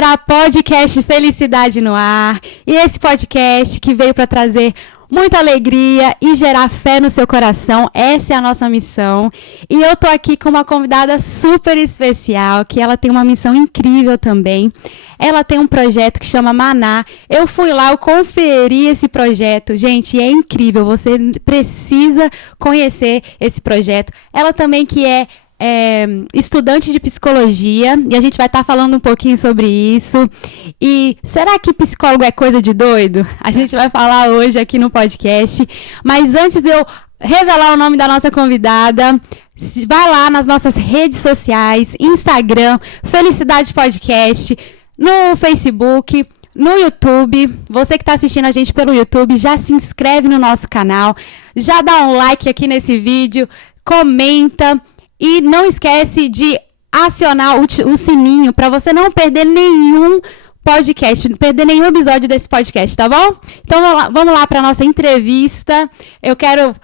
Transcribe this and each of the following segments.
galera, podcast Felicidade no Ar. E esse podcast que veio para trazer muita alegria e gerar fé no seu coração. Essa é a nossa missão. E eu tô aqui com uma convidada super especial, que ela tem uma missão incrível também. Ela tem um projeto que chama Maná. Eu fui lá, eu conferi esse projeto. Gente, é incrível. Você precisa conhecer esse projeto. Ela também que é estudante de psicologia, e a gente vai estar falando um pouquinho sobre isso. E será que psicólogo é coisa de doido? A gente vai falar hoje aqui no podcast. Mas antes de eu revelar o nome da nossa convidada, vai lá nas nossas redes sociais, Instagram, Felicidade Podcast, no Facebook, no YouTube. Você que está assistindo a gente pelo YouTube, já se inscreve no nosso canal, já dá um like aqui nesse vídeo, comenta. E não esquece de acionar o sininho para você não perder nenhum podcast, perder nenhum episódio desse podcast, tá bom? Então vamos lá para a nossa entrevista. Eu quero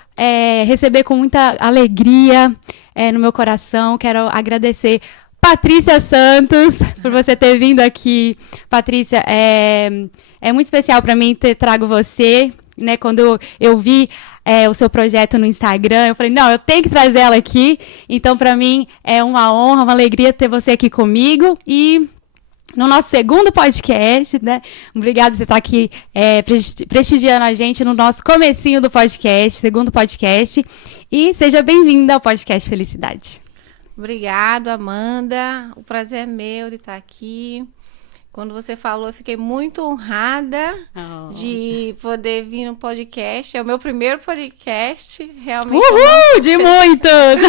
receber com muita alegria no meu coração. Quero agradecer Patrícia Santos por você ter vindo aqui. Patrícia, é muito especial para mim ter trago você, né? Quando eu vi o seu projeto no Instagram, eu falei, não, eu tenho que trazer ela aqui. Então, para mim, é uma honra, uma alegria ter você aqui comigo. E no nosso segundo podcast, né? Obrigada por você estar aqui prestigiando a gente no nosso comecinho do podcast, segundo podcast. E seja bem-vinda ao podcast Felicidade. Obrigado, Amanda. O prazer é meu de estar aqui. Quando você falou, eu fiquei muito honrada de poder vir no podcast. É o meu primeiro podcast, realmente. Uhul, de muitos!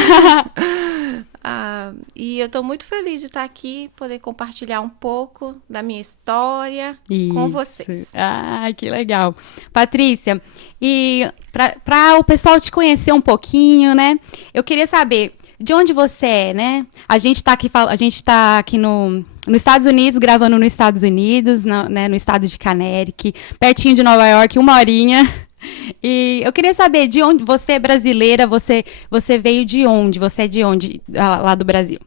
E eu estou muito feliz de estar aqui, poder compartilhar um pouco da minha história com vocês. Ah, que legal. Patrícia, e para o pessoal te conhecer um pouquinho, né? Eu queria saber de onde você é, né? A gente tá aqui nos Estados Unidos, gravando nos Estados Unidos, no estado de Connecticut, pertinho de Nova York, 1 horinha. E eu queria saber de onde você é brasileira, você veio de onde? Você é de onde lá do Brasil?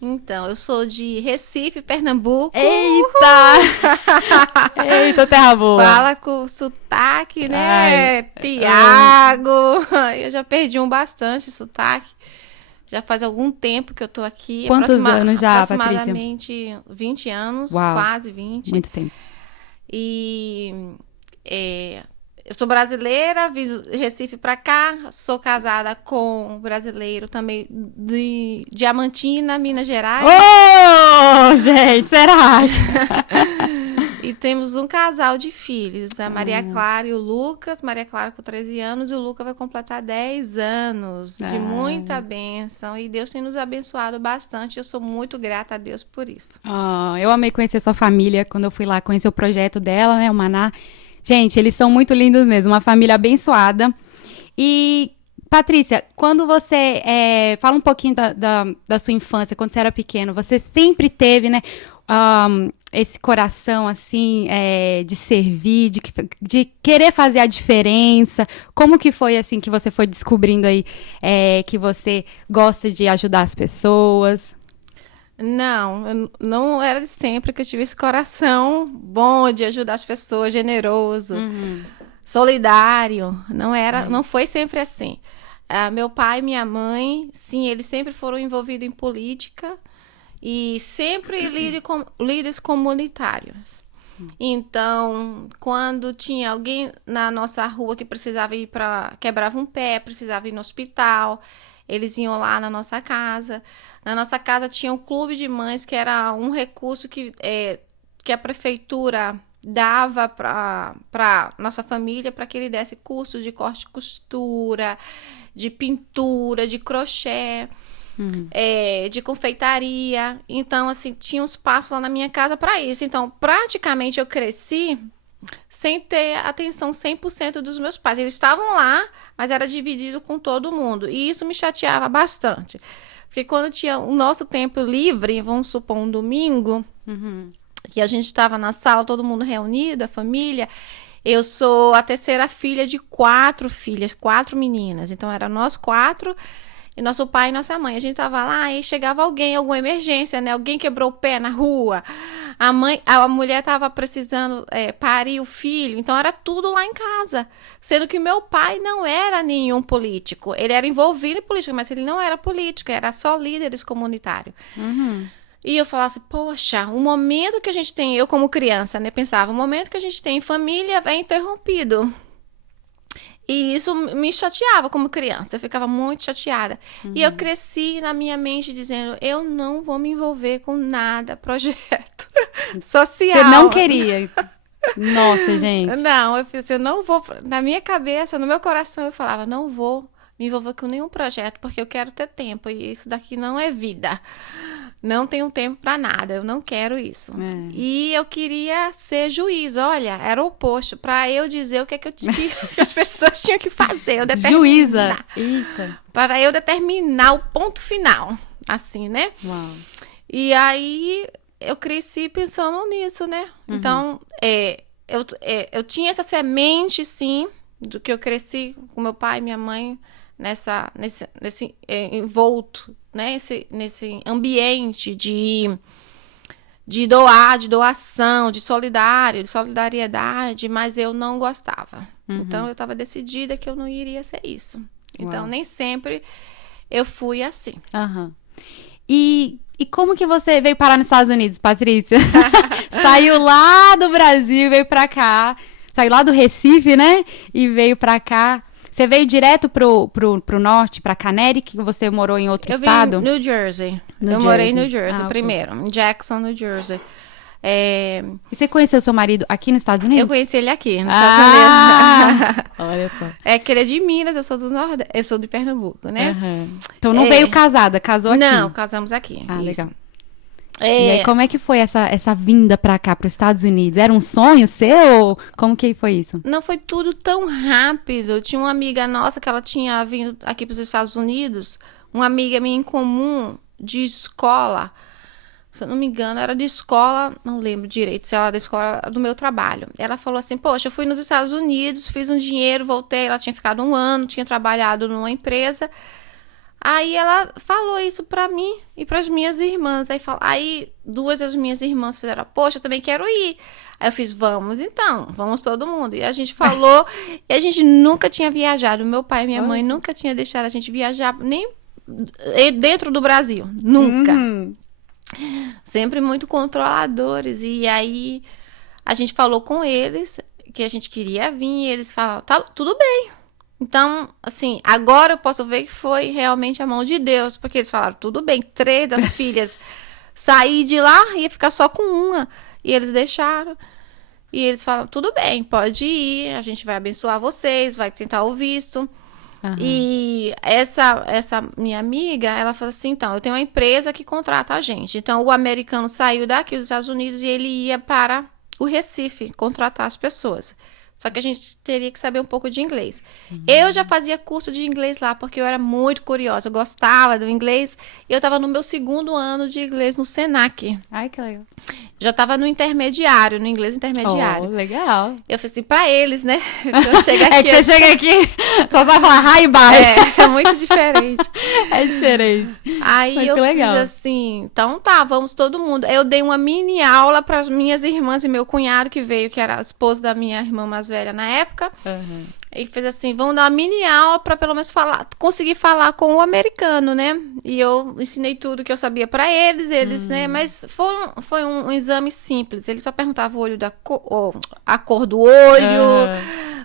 Então, eu sou de Recife, Pernambuco. Eita! Eita, terra boa! Fala com sotaque, né? Tiago! Eu já perdi bastante sotaque. Já faz algum tempo que eu tô aqui. Quantos anos já, aproximadamente Patrícia? 20 anos, Uau, quase 20. Muito tempo. E eu sou brasileira, vim do Recife pra cá, sou casada com um brasileiro também de Diamantina, Minas Gerais. Oh, gente, será? E temos um casal de filhos, a Maria Clara e o Lucas. Maria Clara com 13 anos e o Lucas vai completar 10 anos de muita bênção. E Deus tem nos abençoado bastante. Eu sou muito grata a Deus por isso. Eu amei conhecer sua família quando eu fui lá conhecer o projeto dela, né, o Maná. Gente, eles são muito lindos mesmo, uma família abençoada. E, Patrícia, quando você fala um pouquinho da sua infância, quando você era pequeno, você sempre teve, né, esse coração, assim, de servir, de querer fazer a diferença. Como que foi, assim, que você foi descobrindo aí que você gosta de ajudar as pessoas? Não era sempre que eu tive esse coração bom de ajudar as pessoas, generoso, solidário. Não foi sempre assim. Meu pai e minha mãe, sim, eles sempre foram envolvidos em política e sempre líderes comunitários. Então, quando tinha alguém na nossa rua que precisava quebrava um pé, precisava ir no hospital, eles iam lá na nossa casa. Na nossa casa tinha um clube de mães, que era um recurso que a prefeitura dava para nossa família, para que ele desse cursos de corte e costura, de pintura, de crochê, de confeitaria. Então, assim, tinha um espaço lá na minha casa para isso. Então, praticamente eu cresci sem ter atenção 100% dos meus pais. Eles estavam lá, mas era dividido com todo mundo. E isso me chateava bastante. Porque quando tinha o nosso tempo livre, vamos supor um domingo, que a gente estava na sala, todo mundo reunido, a família, eu sou a terceira filha de 4 filhas, 4 meninas. Então, era nós 4. E nosso pai e nossa mãe. A gente tava lá e chegava alguém, alguma emergência, né? Alguém quebrou o pé na rua. A mulher tava precisando parir o filho. Então era tudo lá em casa. Sendo que meu pai não era nenhum político. Ele era envolvido em política, mas ele não era político. Era só líderes comunitários. E eu falava assim, poxa, o momento que a gente tem, eu como criança, né, pensava, o momento que a gente tem família é interrompido. E isso me chateava como criança, eu ficava muito chateada. E eu cresci na minha mente dizendo, eu não vou me envolver com nada, projeto social. Você não queria? Nossa, gente. Não, eu pensei, eu não vou, na minha cabeça, no meu coração, eu falava, não vou me envolver com nenhum projeto, porque eu quero ter tempo, e isso daqui não é vida. Não tenho tempo para nada, eu não quero isso. E eu queria ser juiz, olha, era o oposto, para eu dizer o que, que as pessoas tinham que fazer. Eu Juíza! Eita! Para eu determinar o ponto final, assim, né? Uau. E aí eu cresci pensando nisso, né? Então, eu tinha essa semente, sim, do que eu cresci com meu pai e minha mãe, nesse envolto, né? Nesse ambiente de doar, de doação, de solidariedade, mas eu não gostava. Então, eu estava decidida que eu não iria ser isso. Então, Uau. nem sempre eu fui assim. E como que você veio parar nos Estados Unidos, Patrícia? Saiu lá do Brasil, veio pra cá. Saiu lá do Recife, né? E veio pra cá. Você veio direto pro norte, pra Connecticut, que você morou em outro estado? Eu vim em New Jersey. Morei em New Jersey primeiro, em Jackson, New Jersey. E você conheceu seu marido aqui nos Estados Unidos? Eu conheci ele aqui, nos Estados Unidos. Olha só. É que ele é de Minas, eu sou do Nordeste, eu sou de Pernambuco, né? Então não veio casada, casou aqui? Não, casamos aqui. Ah, isso. legal. E aí, como é que foi essa vinda pra cá, pros Estados Unidos? Era um sonho seu ou como que foi isso? Não foi tudo tão rápido. Tinha uma amiga nossa que ela tinha vindo aqui pros Estados Unidos, uma amiga minha em comum de escola. Se eu não me engano, era de escola, não lembro direito se ela era da escola do meu trabalho. Ela falou assim, poxa, eu fui nos Estados Unidos, fiz um dinheiro, voltei. Ela tinha ficado 1 ano, tinha trabalhado numa empresa. Aí ela falou isso pra mim e pras minhas irmãs. Aí 2 das minhas irmãs fizeram, poxa, eu também quero ir. Aí eu fiz, vamos então, vamos todo mundo. E a gente falou, e a gente nunca tinha viajado. Meu pai e minha mãe nunca tinham deixado a gente viajar, nem dentro do Brasil, nunca. Sempre muito controladores. E aí a gente falou com eles que a gente queria vir e eles falaram, tá, tudo bem. Então, assim, agora eu posso ver que foi realmente a mão de Deus, porque eles falaram, tudo bem, 3 das filhas sair de lá, ia ficar só com uma. E eles deixaram. E eles falaram, tudo bem, pode ir, a gente vai abençoar vocês, vai tentar o visto. E essa minha amiga, ela falou assim, então, eu tenho uma empresa que contrata a gente. Então, o americano saiu daqui dos Estados Unidos e ele ia para o Recife contratar as pessoas. Só que a gente teria que saber um pouco de inglês. Eu já fazia curso de inglês lá, porque eu era muito curiosa. Eu gostava do inglês. E eu estava no meu 2º ano de inglês no Senac. Ai, que legal. Já estava no intermediário, no inglês intermediário. Legal. Eu falei assim, pra eles, né? Eu chego aqui, que você chega aqui, só vai falar hi, bye. É muito diferente. É diferente. Aí Mas eu que legal. fiz assim, então tá, vamos todo mundo. Eu dei uma mini aula para as minhas irmãs e meu cunhado que veio, que era esposo da minha irmã mais velha na época. E fez assim, vamos dar uma mini aula para pelo menos conseguir falar com o americano, né? E eu ensinei tudo que eu sabia para eles, né? Mas foi um exame simples. Ele só perguntava a cor do olho,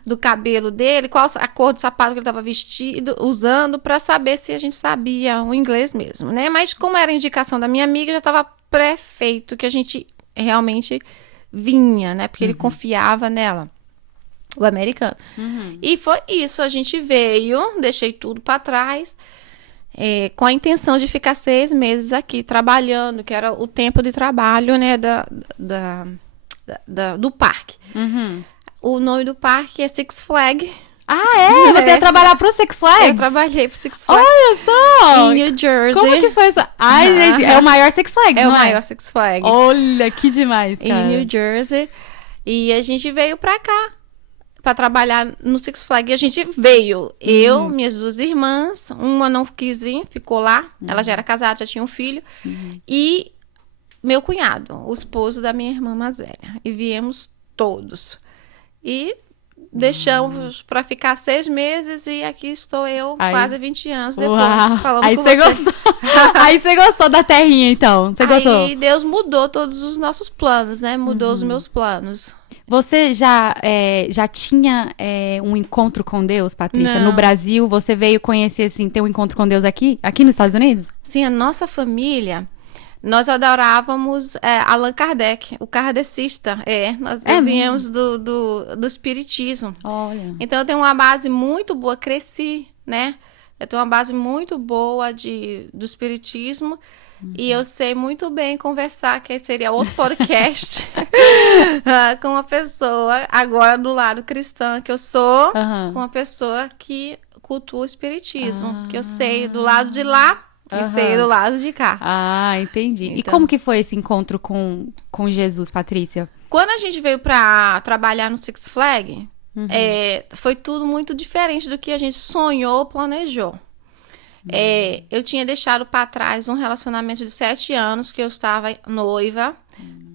do cabelo dele, qual a cor do sapato que ele estava usando, para saber se a gente sabia o inglês mesmo, né? Mas como era indicação da minha amiga, já estava pré-feito que a gente realmente vinha, né? Porque ele confiava nela. O americano. E foi isso, a gente veio, deixei tudo para trás, com a intenção de ficar 6 meses aqui trabalhando, que era o tempo de trabalho, né, do parque. O nome do parque é Six Flags. Ah, é? Você ia trabalhar pro Six Flags? Eu trabalhei pro Six Flags. Olha só! Em New Jersey. Como que foi isso? Ai, gente, é o maior Six Flags, É não o é? maior Six Flags. Olha, que demais, cara. Em New Jersey. E a gente veio pra cá. para trabalhar no Six Flags. E a gente veio, eu, minhas 2 irmãs, uma não quis vir, ficou lá, ela já era casada, já tinha um filho, e meu cunhado, o esposo da minha irmã mais velha. E viemos todos. E deixamos para ficar 6 meses e aqui estou eu, quase 20 anos depois, falando aí com você. você. Gostou. Aí você gostou da terrinha, então? Você gostou? Aí Deus mudou todos os nossos planos, né? Mudou os meus planos. Você já tinha um encontro com Deus, Patrícia? Não. No Brasil, você veio conhecer, assim, ter um encontro com Deus aqui nos Estados Unidos? Sim, a nossa família, nós adorávamos Allan Kardec, o kardecista. Nós viemos do espiritismo. Olha. Então, eu tenho uma base muito boa, cresci, né? Eu tenho uma base muito boa do espiritismo. E eu sei muito bem conversar, que seria outro podcast, com uma pessoa, agora do lado cristã que eu sou, com uma pessoa que cultua o espiritismo. Que eu sei do lado de lá e sei do lado de cá. Ah, entendi. Então, e como que foi esse encontro com Jesus, Patrícia? Quando a gente veio para trabalhar no Six Flags, foi tudo muito diferente do que a gente sonhou, planejou. Eu tinha deixado para trás um relacionamento de 7 anos que eu estava noiva,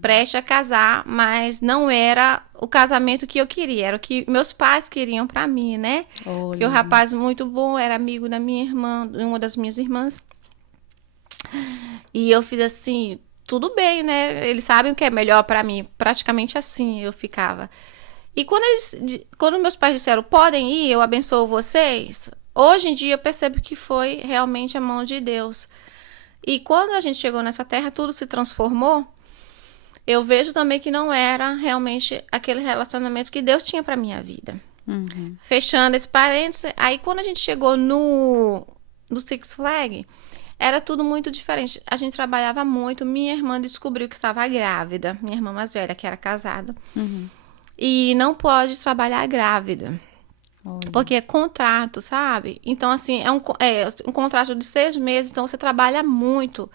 prestes a casar, mas não era o casamento que eu queria, era o que meus pais queriam para mim, né? Porque o rapaz muito bom, era amigo da minha irmã, uma das minhas irmãs. E eu fiz assim, tudo bem, né? Eles sabem o que é melhor para mim, praticamente assim eu ficava. E quando meus pais disseram, podem ir, eu abençoo vocês, hoje em dia eu percebo que foi realmente a mão de Deus. E quando a gente chegou nessa terra, tudo se transformou. Eu vejo também que não era realmente aquele relacionamento que Deus tinha para minha vida. Fechando esse parênteses, aí quando a gente chegou no Six Flags, era tudo muito diferente. A gente trabalhava muito. Minha irmã descobriu que estava grávida. Minha irmã mais velha, que era casada. E não pode trabalhar grávida. Porque é contrato, sabe? Então, assim, é um contrato de 6 meses. Então, você trabalha muito.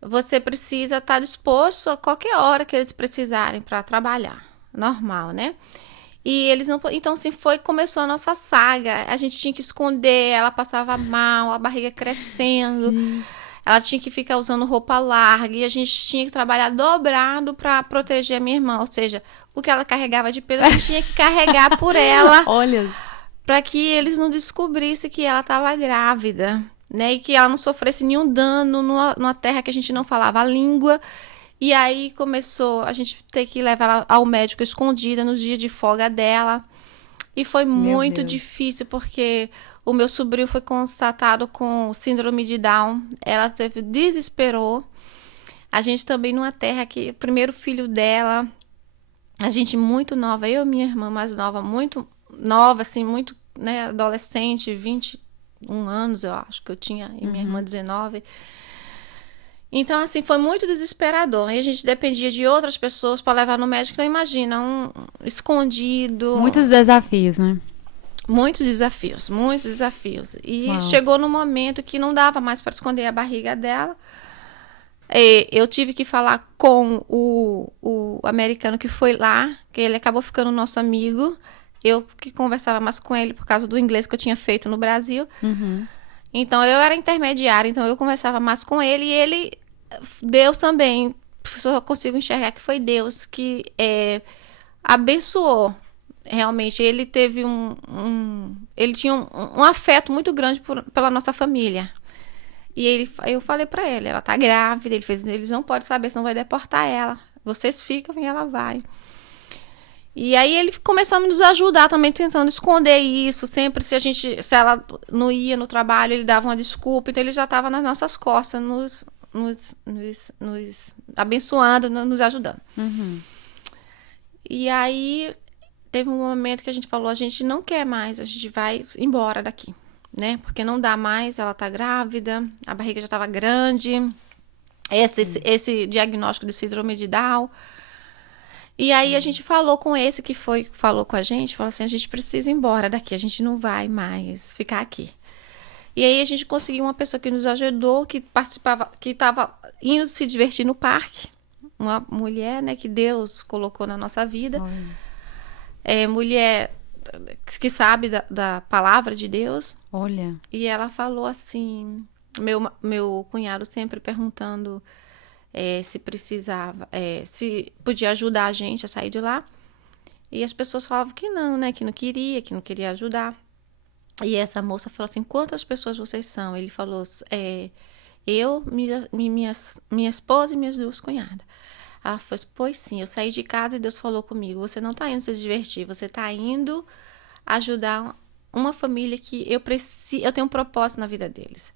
Você precisa estar disposto a qualquer hora que eles precisarem para trabalhar. Normal, né? E eles não... Então, assim, começou a nossa saga. A gente tinha que esconder, ela passava mal, a barriga crescendo. Sim. Ela tinha que ficar usando roupa larga. E a gente tinha que trabalhar dobrado para proteger a minha irmã. Ou seja, o que ela carregava de peso, a gente tinha que carregar por ela. Olha. Para que eles não descobrissem que ela estava grávida, né? E que ela não sofresse nenhum dano numa terra que a gente não falava a língua. E aí começou a gente ter que levar ela ao médico escondida nos dias de folga dela. E foi muito difícil, porque o meu sobrinho foi constatado com síndrome de Down. Ela desesperou. A gente também numa terra que o primeiro filho dela, a gente muito nova, eu e minha irmã mais nova, muito nova, assim, muito, né, adolescente, 21 anos, eu acho que eu tinha, e minha irmã 19. Então, assim, foi muito desesperador. E a gente dependia de outras pessoas para levar no médico. Então, imagina, escondido. Muitos desafios, né? Muitos desafios, muitos desafios. E chegou no momento que não dava mais para esconder a barriga dela. Eu tive que falar com o americano que foi lá, que ele acabou ficando nosso amigo. Eu que conversava mais com ele por causa do inglês que eu tinha feito no Brasil. Então, eu era intermediária, então eu conversava mais com ele. E Deus também, só consigo enxergar que foi Deus que abençoou. Realmente, ele teve ele tinha um afeto muito grande pela nossa família. E eu falei pra ele, ela tá grávida. Eles não podem saber, senão vai deportar ela. Vocês ficam e ela vai. E aí ele começou a nos ajudar também, tentando esconder isso. Sempre, se ela não ia no trabalho, ele dava uma desculpa. Então ele já estava nas nossas costas, nos abençoando, nos ajudando. E aí teve um momento que a gente falou, a gente não quer mais, a gente vai embora daqui, né? Porque não dá mais, ela tá grávida, a barriga já estava grande, esse diagnóstico de síndrome de Down. E aí a gente falou com esse que falou com a gente, falou assim, a gente precisa ir embora daqui, a gente não vai mais ficar aqui. E aí a gente conseguiu uma pessoa que nos ajudou, que participava, que estava indo se divertir no parque, uma mulher, né, que Deus colocou na nossa vida. mulher que sabe da palavra de Deus. Olha. E ela falou assim, meu cunhado sempre perguntando se precisava, se podia ajudar a gente a sair de lá. E as pessoas falavam que não, né? Que não queria ajudar. E essa moça falou assim, quantas pessoas vocês são? Ele falou, eu, minha esposa e minhas 2 cunhadas. Ela falou, pois sim, eu saí de casa e Deus falou comigo, você não está indo se divertir, você está indo ajudar uma família que eu tenho um propósito na vida deles.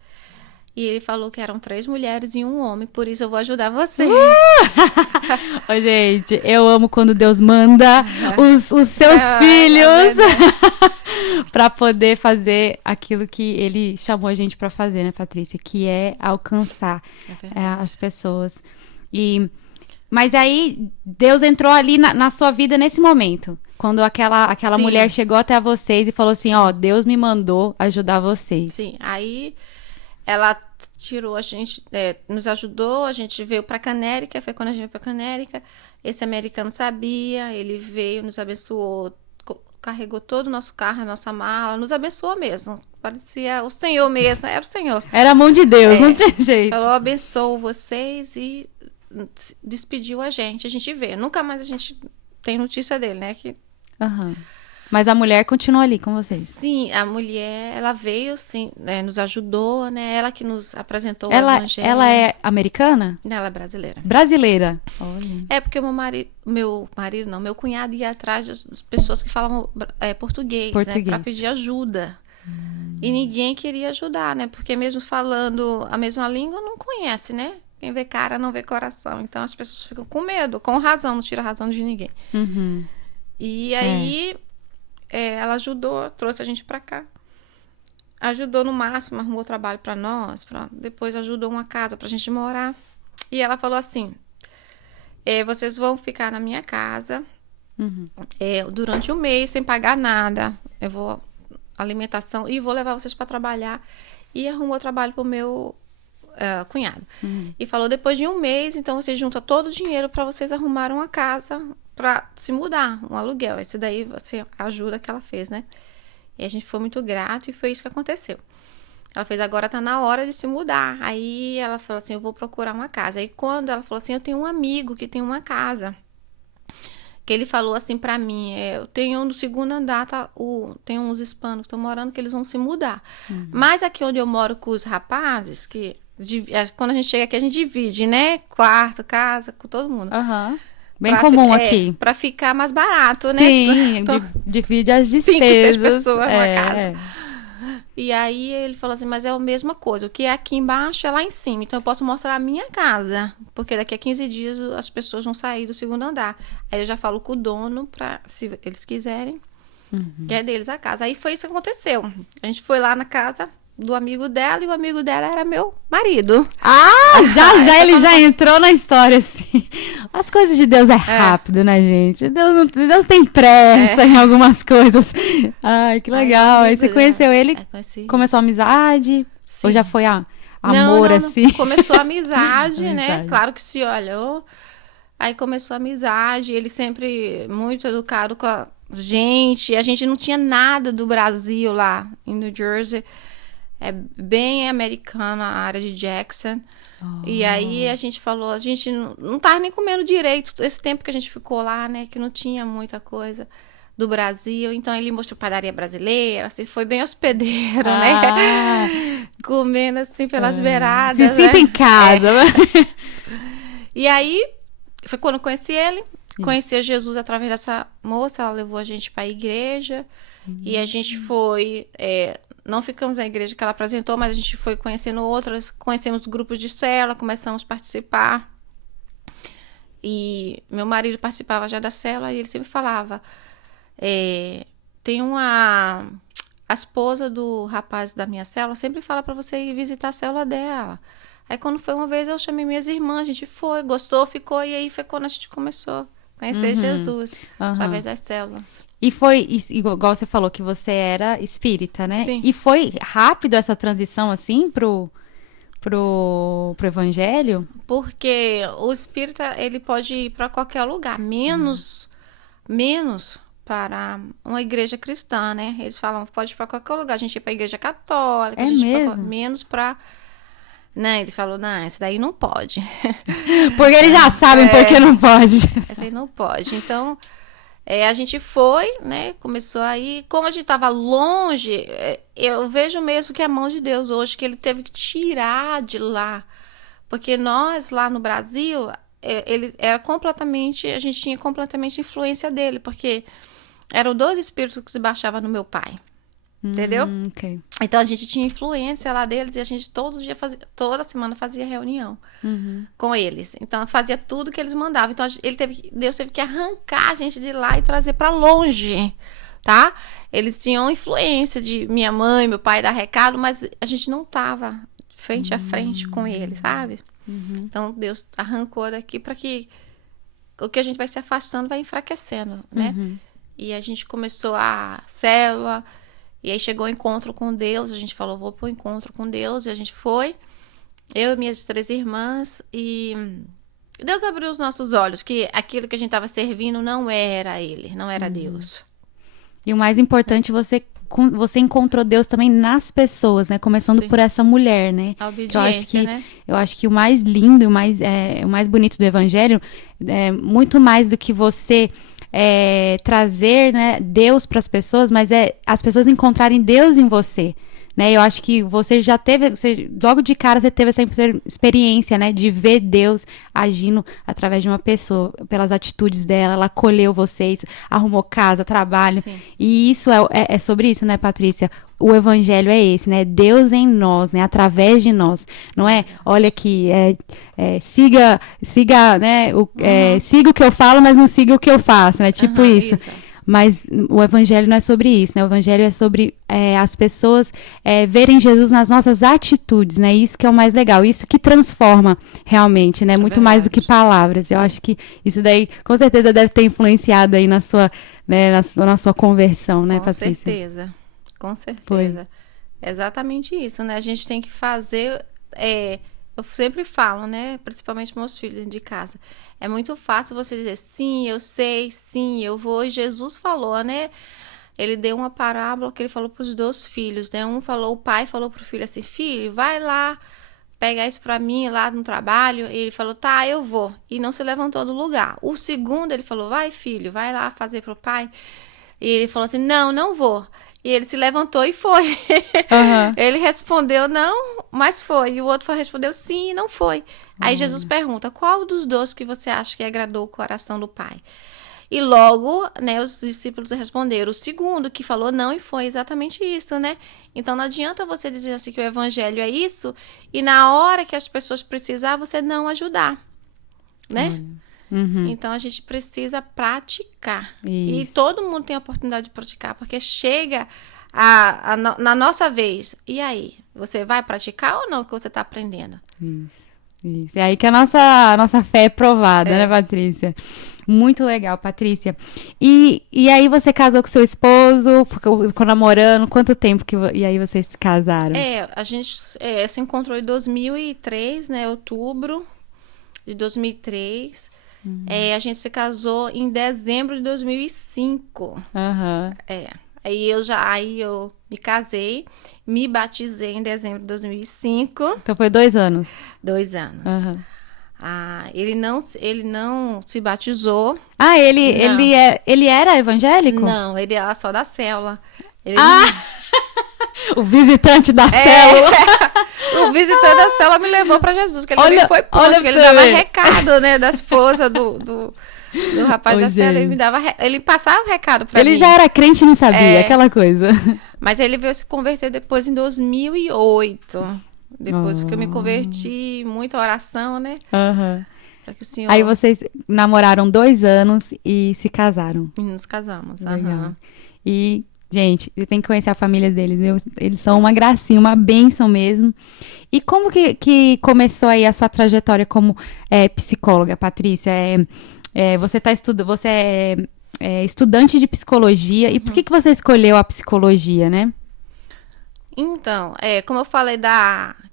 E ele falou que eram 3 mulheres e 1 homem, por isso eu vou ajudar você. Ô, gente, eu amo quando Deus manda os seus filhos para poder fazer aquilo que ele chamou a gente para fazer, né, Patrícia? Que é alcançar as pessoas. Mas aí, Deus entrou ali na sua vida nesse momento. Quando aquela mulher chegou até vocês e falou assim, ó, Deus me mandou ajudar vocês. Sim, aí ela tirou a gente, nos ajudou, a gente veio para Canérica, foi quando a gente veio para Canérica. Esse americano sabia, ele veio, nos abençoou, carregou todo o nosso carro, a nossa mala, nos abençoou mesmo. Parecia o Senhor mesmo, era o Senhor. Era a mão de Deus, não tinha jeito. Falou, abençoou vocês e despediu a gente veio. Nunca mais a gente tem notícia dele, né? Uhum. Mas a mulher continua ali com vocês? Sim, a mulher, ela veio, sim, nos ajudou, né? Ela que nos apresentou o evangelho. Ela é americana? Não, ela é brasileira. Brasileira? Olha. Porque meu cunhado ia atrás das pessoas que falavam português, né? Pra pedir ajuda. E ninguém queria ajudar, né? Porque mesmo falando a mesma língua, não conhece, né? Quem vê cara não vê coração. Então as pessoas ficam com medo, com razão, não tira a razão de ninguém. Uhum. E aí ela ajudou, trouxe a gente pra cá. Ajudou no máximo, arrumou trabalho pra nós, depois ajudou uma casa pra gente morar. E ela falou assim, vocês vão ficar na minha casa durante 1 mês sem pagar nada. Eu vou alimentação e vou levar vocês pra trabalhar. E arrumou trabalho pro meu cunhado. E falou, depois de 1 mês, então você junta todo o dinheiro para vocês arrumarem uma casa para se mudar, um aluguel. Isso daí você ajuda que ela fez, né? E a gente foi muito grato e foi isso que aconteceu. Ela fez, agora tá na hora de se mudar. Aí ela falou assim, eu vou procurar uma casa. Aí quando ela falou assim, eu tenho um amigo que tem uma casa. Que ele falou assim pra mim, eu tenho no 2º andar, tem uns hispanos que estão morando, que eles vão se mudar. Mas aqui onde eu moro com os rapazes, quando a gente chega aqui, a gente divide, né? Quarto, casa, com todo mundo. Aham. Bem comum aqui. Pra ficar mais barato, né? Sim, divide as despesas. 5, 6 pessoas numa casa. E aí ele falou assim, mas é a mesma coisa. O que é aqui embaixo é lá em cima. Então eu posso mostrar a minha casa. Porque daqui a 15 dias as pessoas vão sair do 2º andar. Aí eu já falo com o dono, se eles quiserem, que é deles a casa. Aí foi isso que aconteceu. A gente foi lá na casa do amigo dela, e o amigo dela era meu marido. Já ele já entrou na história, assim. As coisas de Deus é rápido, né, gente? Deus tem pressa em algumas coisas. Ai, que legal. Aí você conheceu ele, começou a amizade? Sim. Ou já foi amor, assim? Não. Começou a amizade, né? Claro que se olhou. Aí começou a amizade, ele sempre muito educado com a gente. A gente não tinha nada do Brasil lá, em New Jersey. É bem americana a área de Jackson. E aí a gente falou, a gente não tava nem comendo direito esse tempo que a gente ficou lá, né? Que não tinha muita coisa do Brasil. Então ele mostrou padaria brasileira, assim, foi bem hospedeiro, né? Comendo assim pelas beiradas. Se sinta em casa. E aí foi quando eu conheci ele. Conheci Jesus através dessa moça, ela levou a gente para a igreja. E a gente foi... não ficamos na igreja que ela apresentou, mas a gente foi conhecendo outras, conhecemos grupos de célula, começamos a participar. E meu marido participava já da célula e ele sempre falava, tem a esposa do rapaz da minha célula sempre fala para você ir visitar a célula dela. Aí quando foi uma vez eu chamei minhas irmãs, a gente foi, gostou, ficou, e aí foi quando a gente começou a conhecer Jesus, através das células. E foi, igual você falou, que você era espírita, né? Sim. E foi rápido essa transição, assim, pro evangelho? Porque o espírita, ele pode ir para qualquer lugar, menos para uma igreja cristã, né? Eles falam, pode ir para qualquer lugar. A gente ia para a igreja católica, É a gente mesmo? menos para... Né? Eles falaram, não, esse daí não pode. Porque eles já sabem por que não pode. Esse aí não pode. Então, a gente foi, né? Começou aí. Como a gente estava longe, eu vejo mesmo que é a mão de Deus hoje, que ele teve que tirar de lá. Porque nós, lá no Brasil, ele era completamente... A gente tinha completamente influência dele, porque eram 2 espíritos que se baixavam no meu pai. Entendeu? Ok. Então a gente tinha influência lá deles e a gente toda semana fazia reunião com eles. Então fazia tudo que eles mandavam. Então Deus teve que arrancar a gente de lá e trazer para longe, tá? Eles tinham influência de minha mãe, meu pai dar recado, mas a gente não tava frente a frente com eles, sabe? Então Deus arrancou daqui para que o que a gente vai se afastando vai enfraquecendo, né? E a gente começou a célula. E aí chegou o encontro com Deus, a gente falou, vou pro encontro com Deus, e a gente foi, eu e minhas 3 irmãs, e Deus abriu os nossos olhos, que aquilo que a gente estava servindo não era Ele, não era Deus. E o mais importante, você encontrou Deus também nas pessoas, né? Começando por essa mulher, né? A obediência, né? Eu acho que o mais lindo, o mais bonito do Evangelho, muito mais do que você... trazer, né, Deus para as pessoas, mas as pessoas encontrarem Deus em você, né? Eu acho que você já teve, logo de cara você teve essa experiência, né, de ver Deus agindo através de uma pessoa, pelas atitudes dela, ela acolheu vocês, arrumou casa, trabalho. Sim. E isso é sobre isso, né, Patrícia? O evangelho é esse, né? Deus em nós, né? Através de nós, não é? Olha aqui, siga, né? Siga o que eu falo, mas não siga o que eu faço, né? Tipo isso. Mas o evangelho não é sobre isso, né? O evangelho é sobre as pessoas verem Jesus nas nossas atitudes, né? Isso que é o mais legal, isso que transforma realmente, né? Muito mais do que palavras. Sim. Eu acho que isso daí, com certeza, deve ter influenciado aí na sua, né, na sua conversão, né, Patrícia? Com certeza. Foi. Exatamente isso, né? A gente tem que fazer... eu sempre falo, né? Principalmente meus filhos dentro de casa. É muito fácil você dizer, sim, eu sei, sim, eu vou. E Jesus falou, né? Ele deu uma parábola que ele falou para os 2 filhos, né? O pai falou para o filho assim, filho, vai lá pegar isso para mim lá no trabalho. E ele falou, tá, eu vou. E não se levantou do lugar. O segundo, ele falou, vai, filho, vai lá fazer para o pai. E ele falou assim, não vou. E ele se levantou e foi. Ele respondeu não, mas foi. E o outro respondeu sim e não foi. Aí Jesus pergunta, qual dos 2 que você acha que agradou o coração do pai? E logo, né, os discípulos responderam. O segundo que falou não e foi exatamente isso, né? Então não adianta você dizer assim que o evangelho é isso e na hora que as pessoas precisar, você não ajudar, né? Então a gente precisa praticar. Isso. E todo mundo tem a oportunidade de praticar, porque chega na nossa vez. E aí? Você vai praticar ou não o que você está aprendendo? Isso. É aí que a nossa fé é provada, né, Patrícia? Muito legal, Patrícia. E aí você casou com seu esposo, ficou namorando, quanto tempo e aí vocês se casaram? A gente se encontrou em 2003, né, outubro de 2003. A gente se casou em dezembro de 2005. Aí eu me casei, me batizei em dezembro de 2005. Então foi 2 anos. 2 anos. Ele não se batizou. Ele era evangélico? Não, ele era só da célula. O visitante da célula. O visitante da célula me levou para Jesus, que ele também foi ponte, que ele dava recado, né, da esposa do rapaz da célula, ele passava o recado para mim. Ele já era crente e não sabia, aquela coisa. Mas ele veio se converter depois em 2008. Depois que eu me converti, muita oração, né? Para que o Senhor... Aí vocês namoraram 2 anos e se casaram. E nos casamos. E, gente, você tem que conhecer a família deles. Eles são uma gracinha, uma bênção mesmo. E como que começou aí a sua trajetória como psicóloga, Patrícia? Você é estudante de psicologia. E por que você escolheu a psicologia, né? Então, como eu falei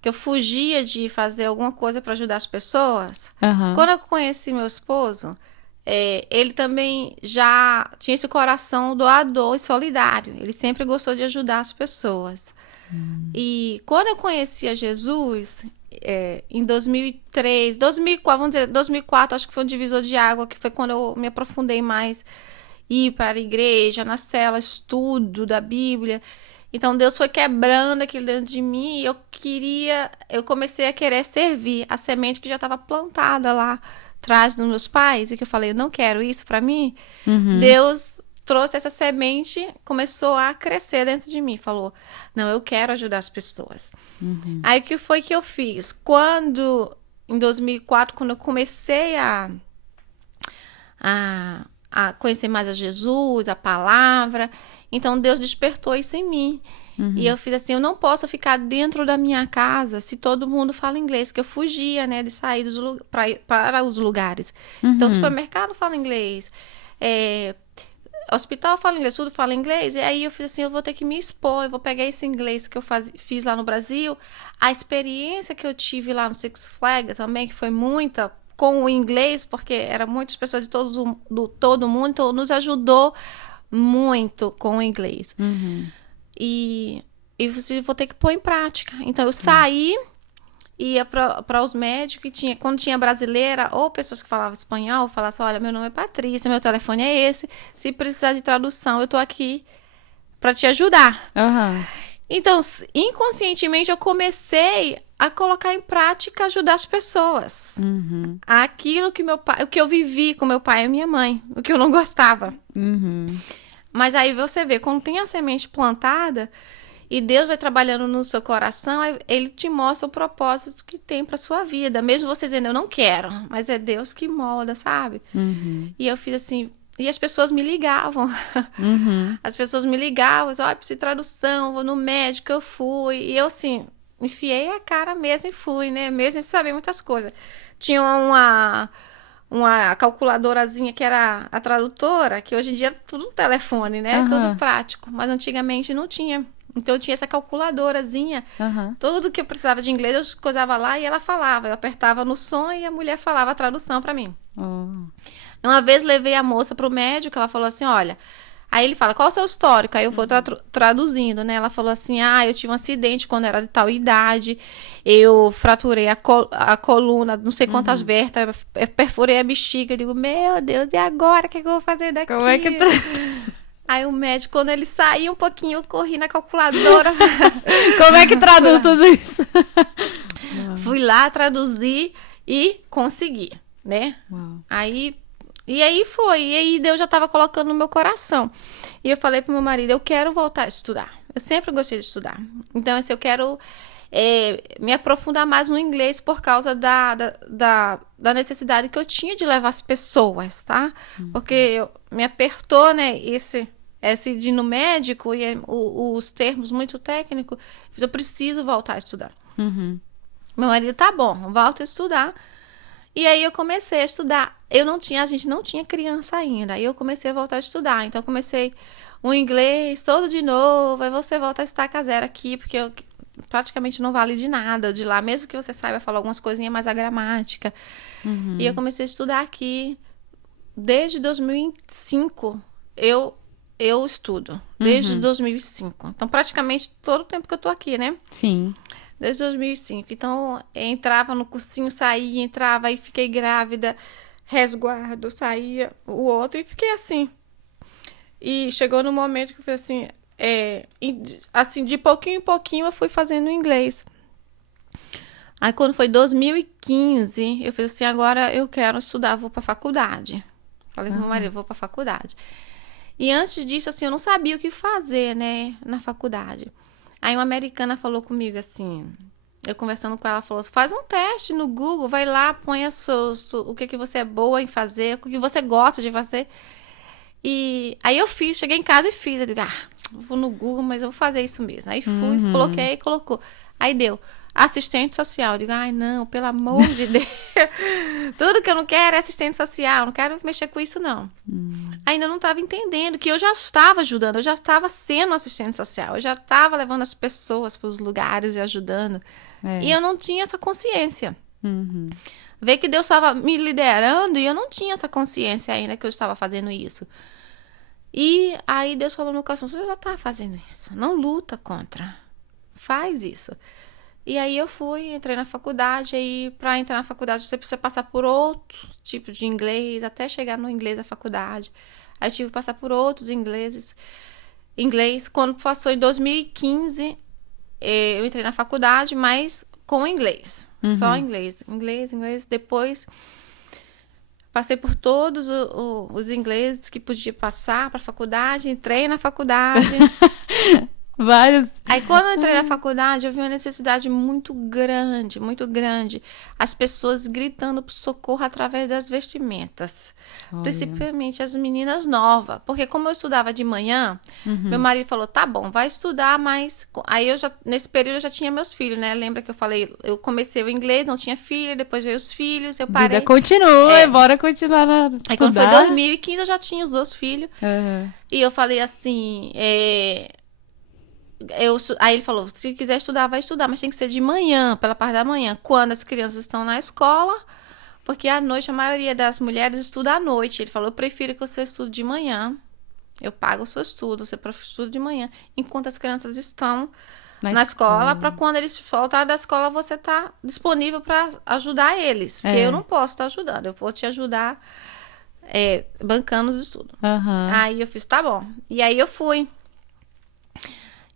que eu fugia de fazer alguma coisa para ajudar as pessoas, quando eu conheci meu esposo, ele também já tinha esse coração doador e solidário. Ele sempre gostou de ajudar as pessoas. E quando eu conheci a Jesus, em 2003, 2004, vamos dizer, 2004, acho que foi um divisor de água, que foi quando eu me aprofundei mais, ir para a igreja, na cela, estudo da Bíblia. Então Deus foi quebrando aquilo dentro de mim e eu comecei a querer servir a semente que já estava plantada lá atrás dos meus pais, e que eu falei, eu não quero isso para mim. Deus trouxe essa semente, começou a crescer dentro de mim, falou, não, eu quero ajudar as pessoas. Aí o que foi que eu fiz? Em 2004, quando eu comecei a conhecer mais a Jesus, a palavra, então Deus despertou isso em mim. E eu fiz assim, eu não posso ficar dentro da minha casa se todo mundo fala inglês, que eu fugia, né, de sair para os lugares. Então, o supermercado fala inglês, hospital fala inglês, tudo fala inglês. E aí eu fiz assim, eu vou ter que me expor, eu vou pegar esse inglês que eu fiz lá no Brasil, a experiência que eu tive lá no Six Flags também, que foi muita, com o inglês, porque eram muitas pessoas de todo mundo, então nos ajudou muito com o inglês. E eu vou ter que pôr em prática. Então eu saí, ia para os médicos, quando tinha brasileira ou pessoas que falavam espanhol, eu falava assim, olha, meu nome é Patrícia, meu telefone é esse, se precisar de tradução, eu tô aqui para te ajudar. Então, inconscientemente, eu comecei a colocar em prática, ajudar as pessoas. Aquilo que o que eu vivi com meu pai e minha mãe, o que eu não gostava. Mas aí você vê, quando tem a semente plantada e Deus vai trabalhando no seu coração, ele te mostra o propósito que tem para sua vida. Mesmo você dizendo, eu não quero, mas é Deus que molda, sabe? E eu fiz assim, e as pessoas me ligavam. As pessoas me ligavam, olha, preciso de tradução, vou no médico, eu fui. E eu assim, enfiei a cara mesmo e fui, né? Mesmo sem saber muitas coisas. Tinha uma calculadorazinha que era a tradutora, que hoje em dia é tudo no telefone, né? Tudo prático. Mas antigamente não tinha. Então eu tinha essa calculadorazinha. Tudo que eu precisava de inglês, eu coisava lá e ela falava. Eu apertava no som e a mulher falava a tradução para mim. Uma vez levei a moça pro médico, ela falou assim, olha... Aí ele fala, qual é o seu histórico? Aí eu vou traduzindo, né? Ela falou assim, eu tive um acidente quando era de tal idade, eu fraturei a coluna, não sei quantas vértebras, perfurei a bexiga. Eu digo, meu Deus, e agora? O que eu vou fazer daqui? Como é que Aí o médico, quando ele saiu um pouquinho, eu corri na calculadora. Como é que traduz tudo isso? Fui lá, traduzi e consegui, né? E aí foi, e aí Deus já estava colocando no meu coração. E eu falei pro meu marido, eu quero voltar a estudar. Eu sempre gostei de estudar. Então, assim, eu quero me aprofundar mais no inglês por causa da necessidade que eu tinha de levar as pessoas, tá? Porque me apertou, né, esse de ir no médico e os termos muito técnicos. Eu preciso voltar a estudar. Meu marido, tá bom, volta a estudar. E aí eu comecei a estudar. A gente não tinha criança ainda. Aí eu comecei a voltar a estudar. Então eu comecei o inglês todo de novo. Aí você volta a estaca zero aqui, porque praticamente não vale de nada de lá. Mesmo que você saiba falar algumas coisinhas, mas a gramática. E eu comecei a estudar aqui. Desde 2005 eu estudo. Desde 2005. Então praticamente todo o tempo que eu tô aqui, né? Sim. Desde 2005. Então, entrava no cursinho, saía, entrava, aí fiquei grávida, resguardo, saía o outro, e fiquei assim. E chegou no momento que eu falei assim, de pouquinho em pouquinho eu fui fazendo inglês. Aí, quando foi 2015, eu fiz assim, agora eu quero estudar, vou pra faculdade. Falei pro meu marido, vou pra faculdade. E antes disso, assim, eu não sabia o que fazer, né, na faculdade. Aí uma americana falou comigo assim, eu conversando com ela, falou, faz um teste no Google, vai lá, põe o que você é boa em fazer, o que você gosta de fazer. E aí eu fiz, cheguei em casa e fiz. Eu digo, vou no Google, mas eu vou fazer isso mesmo. Aí fui, coloquei, colocou. Aí deu, assistente social. Eu digo, não, pelo amor de Deus. Tudo que eu não quero é assistente social, não quero mexer com isso, não. Ainda não estava entendendo que eu já estava ajudando, eu já estava sendo assistente social, eu já estava levando as pessoas para os lugares e ajudando. E eu não tinha essa consciência. Ver que Deus estava me liderando e eu não tinha essa consciência ainda que eu estava fazendo isso. E aí Deus falou no meu coração, você já está fazendo isso, não luta contra, faz isso. E aí eu fui, entrei na faculdade, aí para entrar na faculdade você precisa passar por outro tipo de inglês, até chegar no inglês da faculdade. Aí eu tive que passar por outros inglês. Quando passou em 2015, eu entrei na faculdade, mas com inglês. Só inglês. Depois, passei por todos os ingleses que podia passar para a faculdade. Entrei na faculdade. Vários. Aí, quando eu entrei na faculdade, eu vi uma necessidade muito grande, muito grande. As pessoas gritando por socorro através das vestimentas. Olha. Principalmente as meninas novas. Porque como eu estudava de manhã, meu marido falou, tá bom, vai estudar, mas... Aí, nesse período, eu já tinha meus filhos, né? Lembra que eu falei, eu comecei o inglês, não tinha filho, depois veio os filhos, eu parei. Vida continua, bora continuar na faculdade. Aí, quando foi 2015, eu já tinha os 2 filhos. Uhum. E eu falei assim... Aí ele falou, se quiser estudar, vai estudar, mas tem que ser de manhã, pela parte da manhã, quando as crianças estão na escola, porque à noite a maioria das mulheres estuda à noite. Ele falou, eu prefiro que você estude de manhã, eu pago o seu estudo, você estuda de manhã, enquanto as crianças estão na escola, para quando eles voltarem da escola, você tá disponível para ajudar eles, porque eu não posso estar ajudando, eu vou te ajudar bancando os estudos. Aí eu fiz, tá bom, e aí eu fui.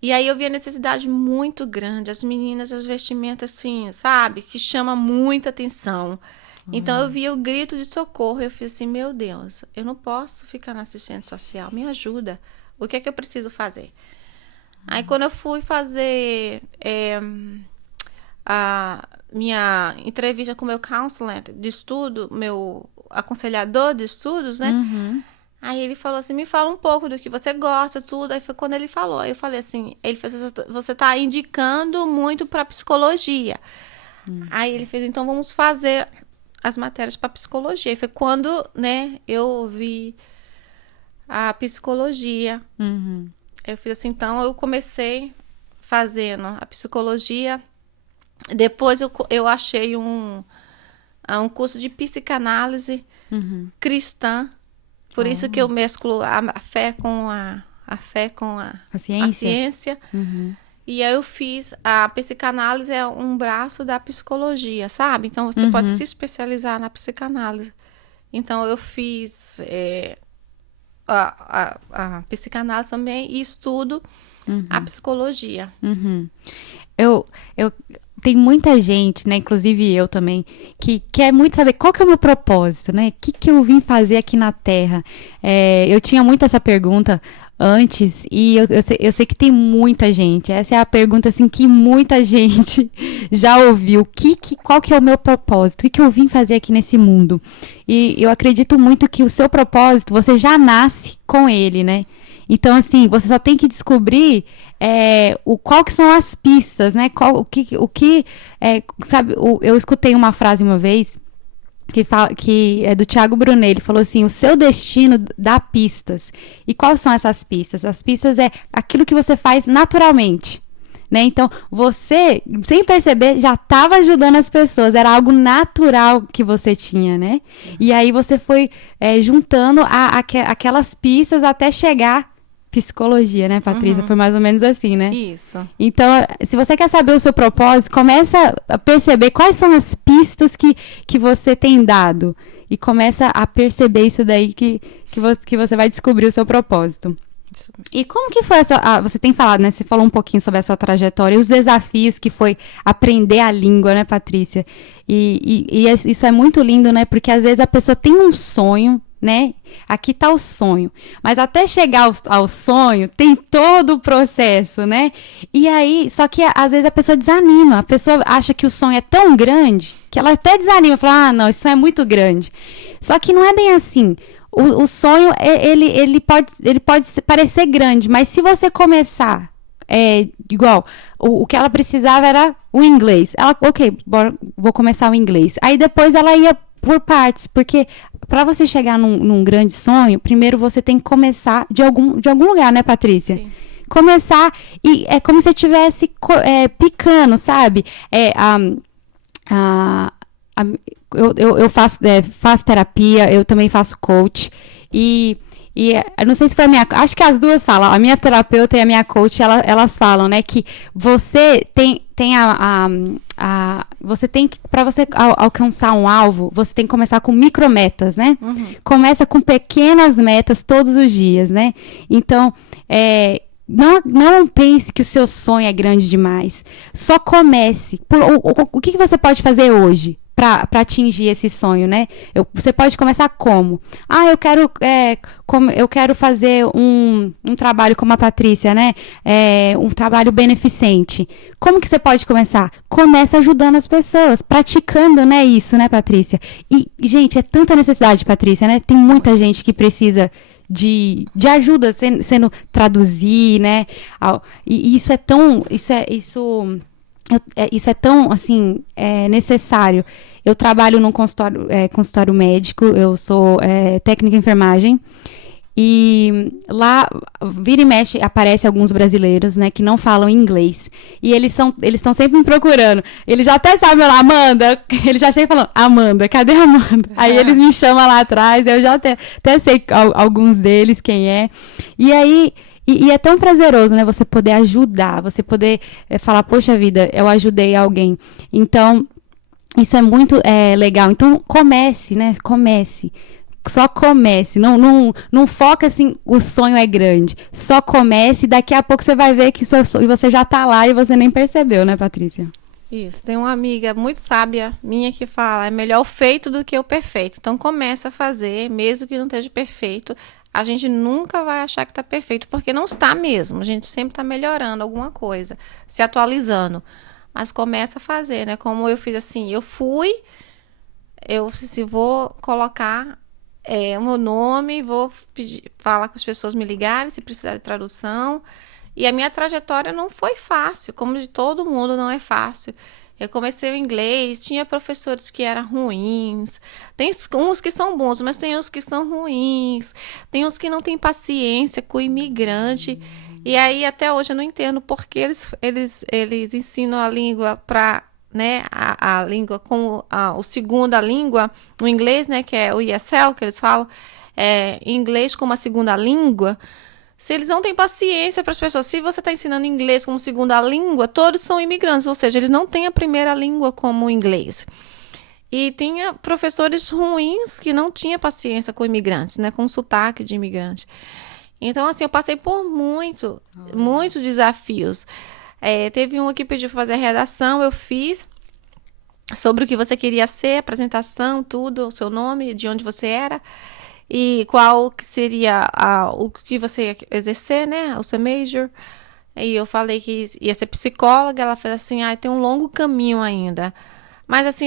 E aí eu vi a necessidade muito grande. As meninas, as vestimentas, assim, sabe? Que chama muita atenção. Então eu vi o grito de socorro. Eu fiz assim, meu Deus, eu não posso ficar na assistente social. Me ajuda. O que é que eu preciso fazer? Aí quando eu fui fazer a minha entrevista com o meu counselor de estudo, meu aconselhador de estudos, né? Aí ele falou assim, me fala um pouco do que você gosta, tudo. Aí foi quando ele falou. Aí eu falei assim, ele fez, você tá indicando muito para psicologia. Aí ele fez, então vamos fazer as matérias para psicologia. E foi quando, né, eu vi a psicologia. Eu fiz assim, então eu comecei fazendo a psicologia. Depois eu achei um curso de psicanálise cristã. Por isso que eu mesclo a fé com a ciência. E aí eu fiz... A psicanálise é um braço da psicologia, sabe? Então, você pode se especializar na psicanálise. Então, eu fiz a psicanálise também e estudo a psicologia. Tem muita gente, né, inclusive eu também, que quer muito saber qual que é o meu propósito, né? O que eu vim fazer aqui na Terra? Eu tinha muito essa pergunta antes e eu sei que tem muita gente. Essa é a pergunta, assim, que muita gente já ouviu. Qual que é o meu propósito? O que eu vim fazer aqui nesse mundo? E eu acredito muito que o seu propósito, você já nasce com ele, né? Então, assim, você só tem que descobrir qual que são as pistas, né? Sabe, eu escutei uma frase uma vez que é do Thiago Brunet. Ele falou assim, o seu destino dá pistas. E quais são essas pistas? As pistas é aquilo que você faz naturalmente. Né? Então, você, sem perceber, já estava ajudando as pessoas. Era algo natural que você tinha, né? E aí você foi juntando aquelas pistas até chegar psicologia, né, Patrícia? Foi mais ou menos assim, né? Isso. Então, se você quer saber o seu propósito, começa a perceber quais são as pistas que você tem dado. E começa a perceber isso daí que você vai descobrir o seu propósito. E como que foi você tem falado, né? Você falou um pouquinho sobre a sua trajetória e os desafios que foi aprender a língua, né, Patrícia? E isso é muito lindo, né? Porque às vezes a pessoa tem um sonho, né? Aqui tá o sonho. Mas até chegar ao sonho, tem todo o processo, né? E aí, só que às vezes a pessoa desanima. A pessoa acha que o sonho é tão grande que ela até desanima. Fala, não, esse sonho é muito grande. Só que não é bem assim. O sonho, ele pode parecer grande, mas se você começar, igual, o que ela precisava era o inglês. Ela, ok, vou começar o inglês. Aí depois ela ia por partes, porque para você chegar num grande sonho, primeiro você tem que começar de algum lugar, né, Patrícia? Sim. Começar, e é como se você estivesse picando, sabe? eu faço terapia, eu também faço coach. E eu não sei se foi acho que as duas falam, a minha terapeuta e a minha coach, elas falam, né, que você tem você tem que, para você alcançar um alvo, você tem que começar com micrometas, né? Começa com pequenas metas todos os dias, né? Então, não pense que o seu sonho é grande demais. Só comece. O que você pode fazer hoje para atingir esse sonho, né? Você pode começar como? Eu quero fazer um trabalho como a Patrícia, né? Um trabalho beneficente. Como que você pode começar? Começa ajudando as pessoas, praticando, né, isso, né, Patrícia? E, gente, é tanta necessidade, Patrícia, né? Tem muita gente que precisa de ajuda sendo traduzir, né? E isso é tão, isso é tão, assim, necessário. Eu trabalho num consultório médico, eu sou técnica em enfermagem, e lá, vira e mexe, aparece alguns brasileiros, né, que não falam inglês, e eles estão sempre me procurando. Eles já até sabem lá, Amanda, eles já chegam falando, Amanda, cadê a Amanda? Aí eles me chamam lá atrás, eu já até sei alguns deles, quem é. E aí... E é tão prazeroso, né, você poder ajudar, você poder falar, poxa vida, eu ajudei alguém. Então, isso é muito legal. Então, comece, né, comece. Só comece. Não foca assim, o sonho é grande. Só comece e daqui a pouco você vai ver que você já tá lá e você nem percebeu, né, Patrícia? Isso, tem uma amiga muito sábia minha que fala, é melhor o feito do que o perfeito. Então, começa a fazer, mesmo que não esteja perfeito. A gente nunca vai achar que está perfeito, porque não está mesmo. A gente sempre está melhorando alguma coisa, se atualizando. Mas começa a fazer, né? Como eu fiz assim, se vou colocar o meu nome, vou falar com as pessoas me ligarem, se precisar de tradução. E a minha trajetória não foi fácil, como de todo mundo não é fácil. Eu comecei o inglês, tinha professores que eram ruins, tem uns que são bons, mas tem uns que são ruins, tem uns que não têm paciência com o imigrante, e aí até hoje eu não entendo porque eles ensinam a língua para, né, a língua como o segunda língua, o inglês, né, que é o ESL, que eles falam, inglês como a segunda língua. Se eles não têm paciência para as pessoas, se você está ensinando inglês como segunda língua, todos são imigrantes, ou seja, eles não têm a primeira língua como o inglês. E tinha professores ruins que não tinham paciência com imigrantes, né, com sotaque de imigrante. Então, assim, eu passei por muitos desafios. Teve um que pediu para fazer a redação, eu fiz sobre o que você queria ser, apresentação, tudo, o seu nome, de onde você era. E qual que seria o que você ia exercer, né? O seu major. E eu falei que ia ser psicóloga. Ela fez assim, tem um longo caminho ainda. Mas assim,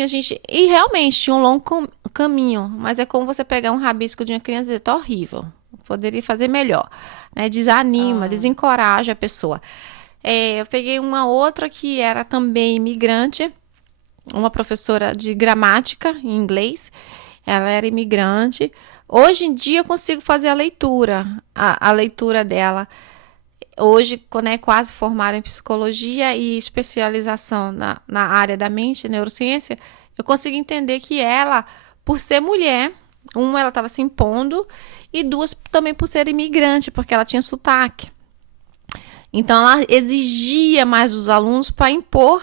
e realmente tinha um longo caminho. Mas é como você pegar um rabisco de uma criança e dizer, tá horrível. Poderia fazer melhor. Né? Desanima, desencoraja a pessoa. Eu peguei uma outra que era também imigrante. Uma professora de gramática em inglês. Ela era imigrante. Hoje em dia eu consigo fazer a leitura dela. Hoje, quando é quase formada em psicologia e especialização na área da mente, neurociência, eu consigo entender que ela, por ser mulher, ela estava se impondo, e duas, também por ser imigrante, porque ela tinha sotaque. Então, ela exigia mais dos alunos para impor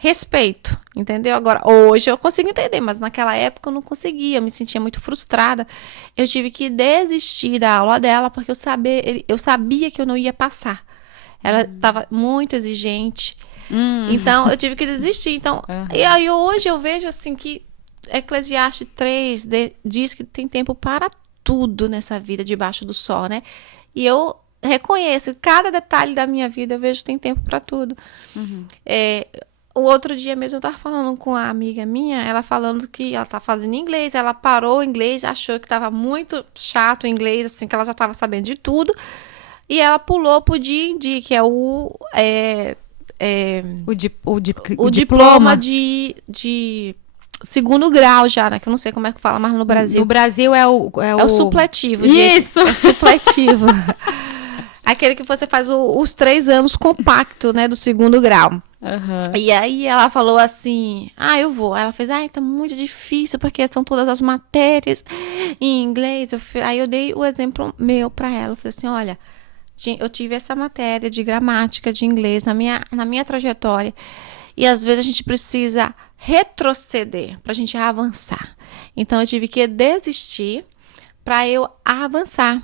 respeito, entendeu? Agora, hoje eu consigo entender, mas naquela época eu não conseguia, eu me sentia muito frustrada. Eu tive que desistir da aula dela, porque eu sabia que eu não ia passar. Ela estava muito exigente, então eu tive que desistir. Então, e aí hoje eu vejo assim que Eclesiastes 3 diz que tem tempo para tudo nessa vida debaixo do sol, né? E eu reconheço, cada detalhe da minha vida eu vejo que tem tempo para tudo. O outro dia mesmo eu estava falando com a amiga minha, ela falando que ela tá fazendo inglês, ela parou o inglês, achou que estava muito chato o inglês, assim, que ela já estava sabendo de tudo, e ela pulou pro D&D, que é o diploma de segundo grau já, né, que eu não sei como é que fala mais no Brasil. No Brasil é o supletivo. Isso! É o supletivo. Aquele que você faz os 3 anos compacto, né, do segundo grau. E aí ela falou assim, eu vou. Ela fez, tá muito difícil, porque são todas as matérias em inglês. Aí eu dei o exemplo meu pra ela. Eu falei assim, olha, eu tive essa matéria de gramática de inglês na minha trajetória. E às vezes a gente precisa retroceder pra gente avançar. Então eu tive que desistir para eu avançar.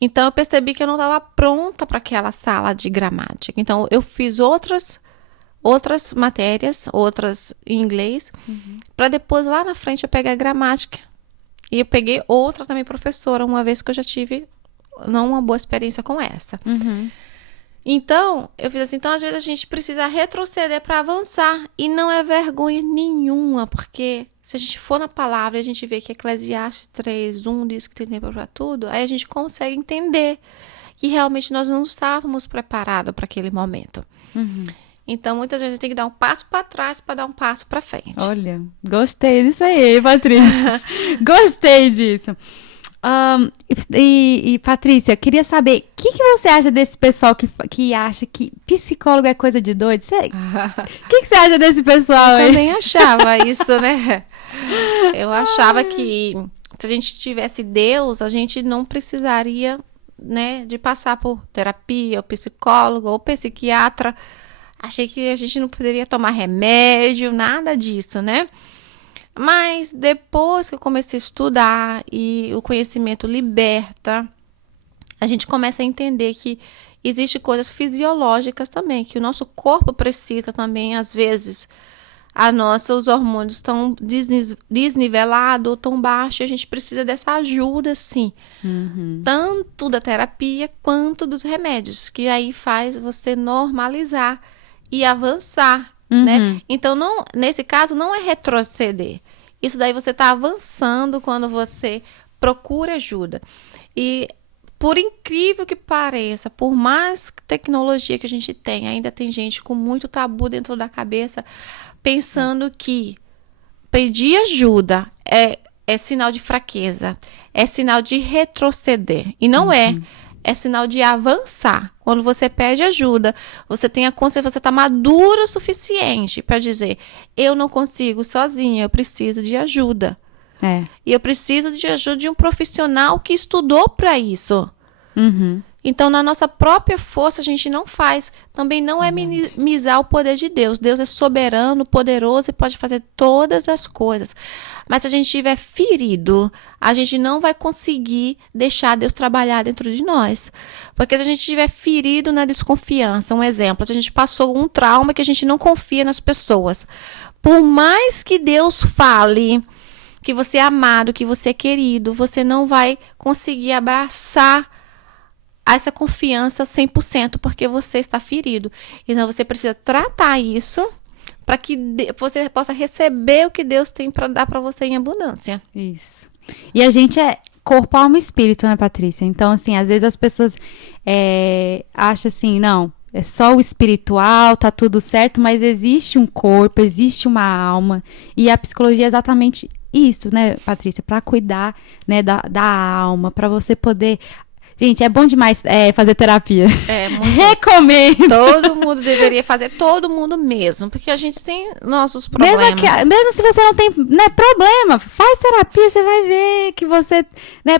Então eu percebi que eu não estava pronta para aquela sala de gramática. Então eu fiz outras matérias, outras em inglês, para depois lá na frente eu pegar a gramática. E eu peguei outra também professora, uma vez que eu já tive não uma boa experiência com essa. Então, eu fiz assim, então às vezes a gente precisa retroceder para avançar. E não é vergonha nenhuma, porque se a gente for na palavra e a gente vê que Eclesiastes 3:1 diz que tem tempo para tudo, aí a gente consegue entender que realmente nós não estávamos preparados para aquele momento. Então, muitas vezes a gente tem que dar um passo para trás para dar um passo para frente. Olha, gostei disso aí, Patrícia. Gostei disso. Patrícia, queria saber, o que você acha desse pessoal que acha que psicólogo é coisa de doido? O que você acha desse pessoal aí? Eu também achava isso, né? Eu achava que se a gente tivesse Deus, a gente não precisaria, né, de passar por terapia, ou psicólogo, ou psiquiatra. Achei que a gente não poderia tomar remédio, nada disso, né? Mas depois que eu comecei a estudar e o conhecimento liberta, a gente começa a entender que existem coisas fisiológicas também, que o nosso corpo precisa também, às vezes, os hormônios estão desnivelados ou tão baixos, a gente precisa dessa ajuda, sim. Tanto da terapia quanto dos remédios, que aí faz você normalizar e avançar. Né? Então, nesse caso, não é retroceder. Isso daí você está avançando quando você procura ajuda. E, por incrível que pareça, por mais tecnologia que a gente tem, ainda tem gente com muito tabu dentro da cabeça, pensando que pedir ajuda é sinal de fraqueza, é sinal de retroceder. E não é. É sinal de avançar. Quando você pede ajuda, você tem a consciência, você está maduro o suficiente para dizer, eu não consigo sozinha, eu preciso de ajuda. E eu preciso de ajuda de um profissional que estudou para isso. Então, na nossa própria força, a gente não faz. Também não é minimizar o poder de Deus. Deus é soberano, poderoso e pode fazer todas as coisas. Mas se a gente estiver ferido, a gente não vai conseguir deixar Deus trabalhar dentro de nós. Porque se a gente estiver ferido na desconfiança, um exemplo, se a gente passou um trauma que a gente não confia nas pessoas. Por mais que Deus fale que você é amado, que você é querido, você não vai conseguir abraçar essa confiança 100%, porque você está ferido. Então, você precisa tratar isso para que você possa receber o que Deus tem para dar para você em abundância. Isso. E a gente é corpo, alma e espírito, né, Patrícia? Então, assim, às vezes as pessoas acham assim, não, é só o espiritual, tá tudo certo, mas existe um corpo, existe uma alma. E a psicologia é exatamente isso, né, Patrícia? Para cuidar, né, da alma, para você poder... Gente, é bom demais fazer terapia. Recomendo. Todo mundo deveria fazer, todo mundo mesmo, porque a gente tem nossos problemas. Mesmo se você não tem, né, problema, faz terapia, você vai ver que você, né,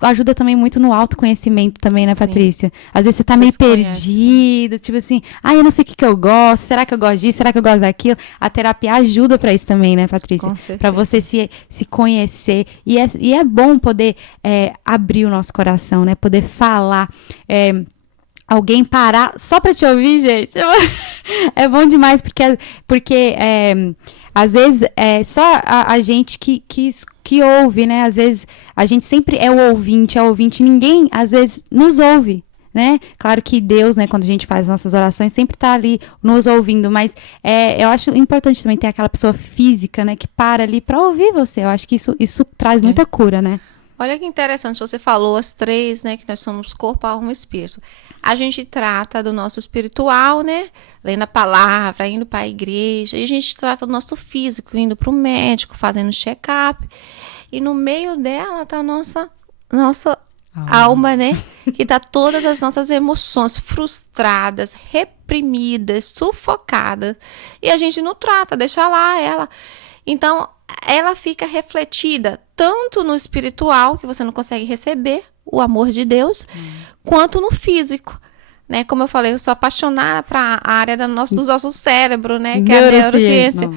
ajuda também muito no autoconhecimento também, né, Patrícia? Às vezes você tá meio perdido, tipo assim, eu não sei o que eu gosto, será que eu gosto disso, será que eu gosto daquilo? A terapia ajuda pra isso também, né, Patrícia? Pra você se conhecer. E é bom poder abrir o nosso coração, né? Poder falar, alguém parar só para te ouvir, gente, é bom demais, porque às vezes é só a gente que ouve, né? Às vezes a gente sempre é o ouvinte, ninguém às vezes nos ouve, né? Claro que Deus, né, quando a gente faz nossas orações, sempre tá ali nos ouvindo, mas eu acho importante também ter aquela pessoa física, né, que para ali para ouvir você. Eu acho que isso traz muita cura, né? Olha que interessante, você falou as três, né, que nós somos corpo, alma e espírito. A gente trata do nosso espiritual, né, lendo a palavra, indo para a igreja, e a gente trata do nosso físico, indo para o médico, fazendo check-up, e no meio dela tá a nossa alma, né? Que tá todas as nossas emoções frustradas, reprimidas, sufocadas. E a gente não trata, deixa lá ela. Então, ela fica refletida tanto no espiritual, que você não consegue receber o amor de Deus, quanto no físico. Né? Como eu falei, eu sou apaixonada para a área do nosso cérebro, né? Que é a neurociência.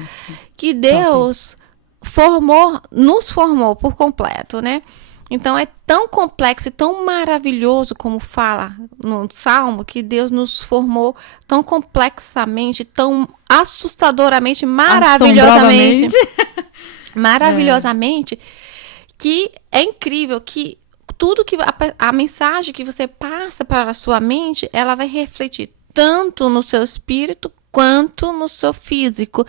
Que Deus nos formou por completo, né? Então, é tão complexo e tão maravilhoso, como fala no Salmo, que Deus nos formou tão complexamente, tão assustadoramente, maravilhosamente. Maravilhosamente, que é incrível que tudo que a mensagem que você passa para a sua mente, ela vai refletir tanto no seu espírito quanto no seu físico.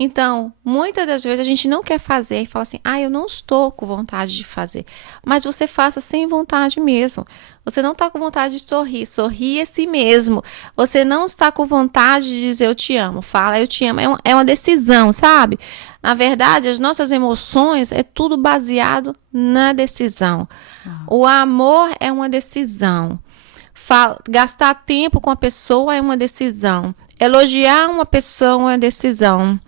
Então, muitas das vezes a gente não quer fazer e fala assim, eu não estou com vontade de fazer. Mas você faça sem vontade mesmo. Você não está com vontade de sorrir a si mesmo. Você não está com vontade de dizer eu te amo. Fala eu te amo. É uma decisão, sabe? Na verdade, as nossas emoções é tudo baseado na decisão. O amor é uma decisão. Gastar tempo com a pessoa é uma decisão. Elogiar uma pessoa é uma decisão.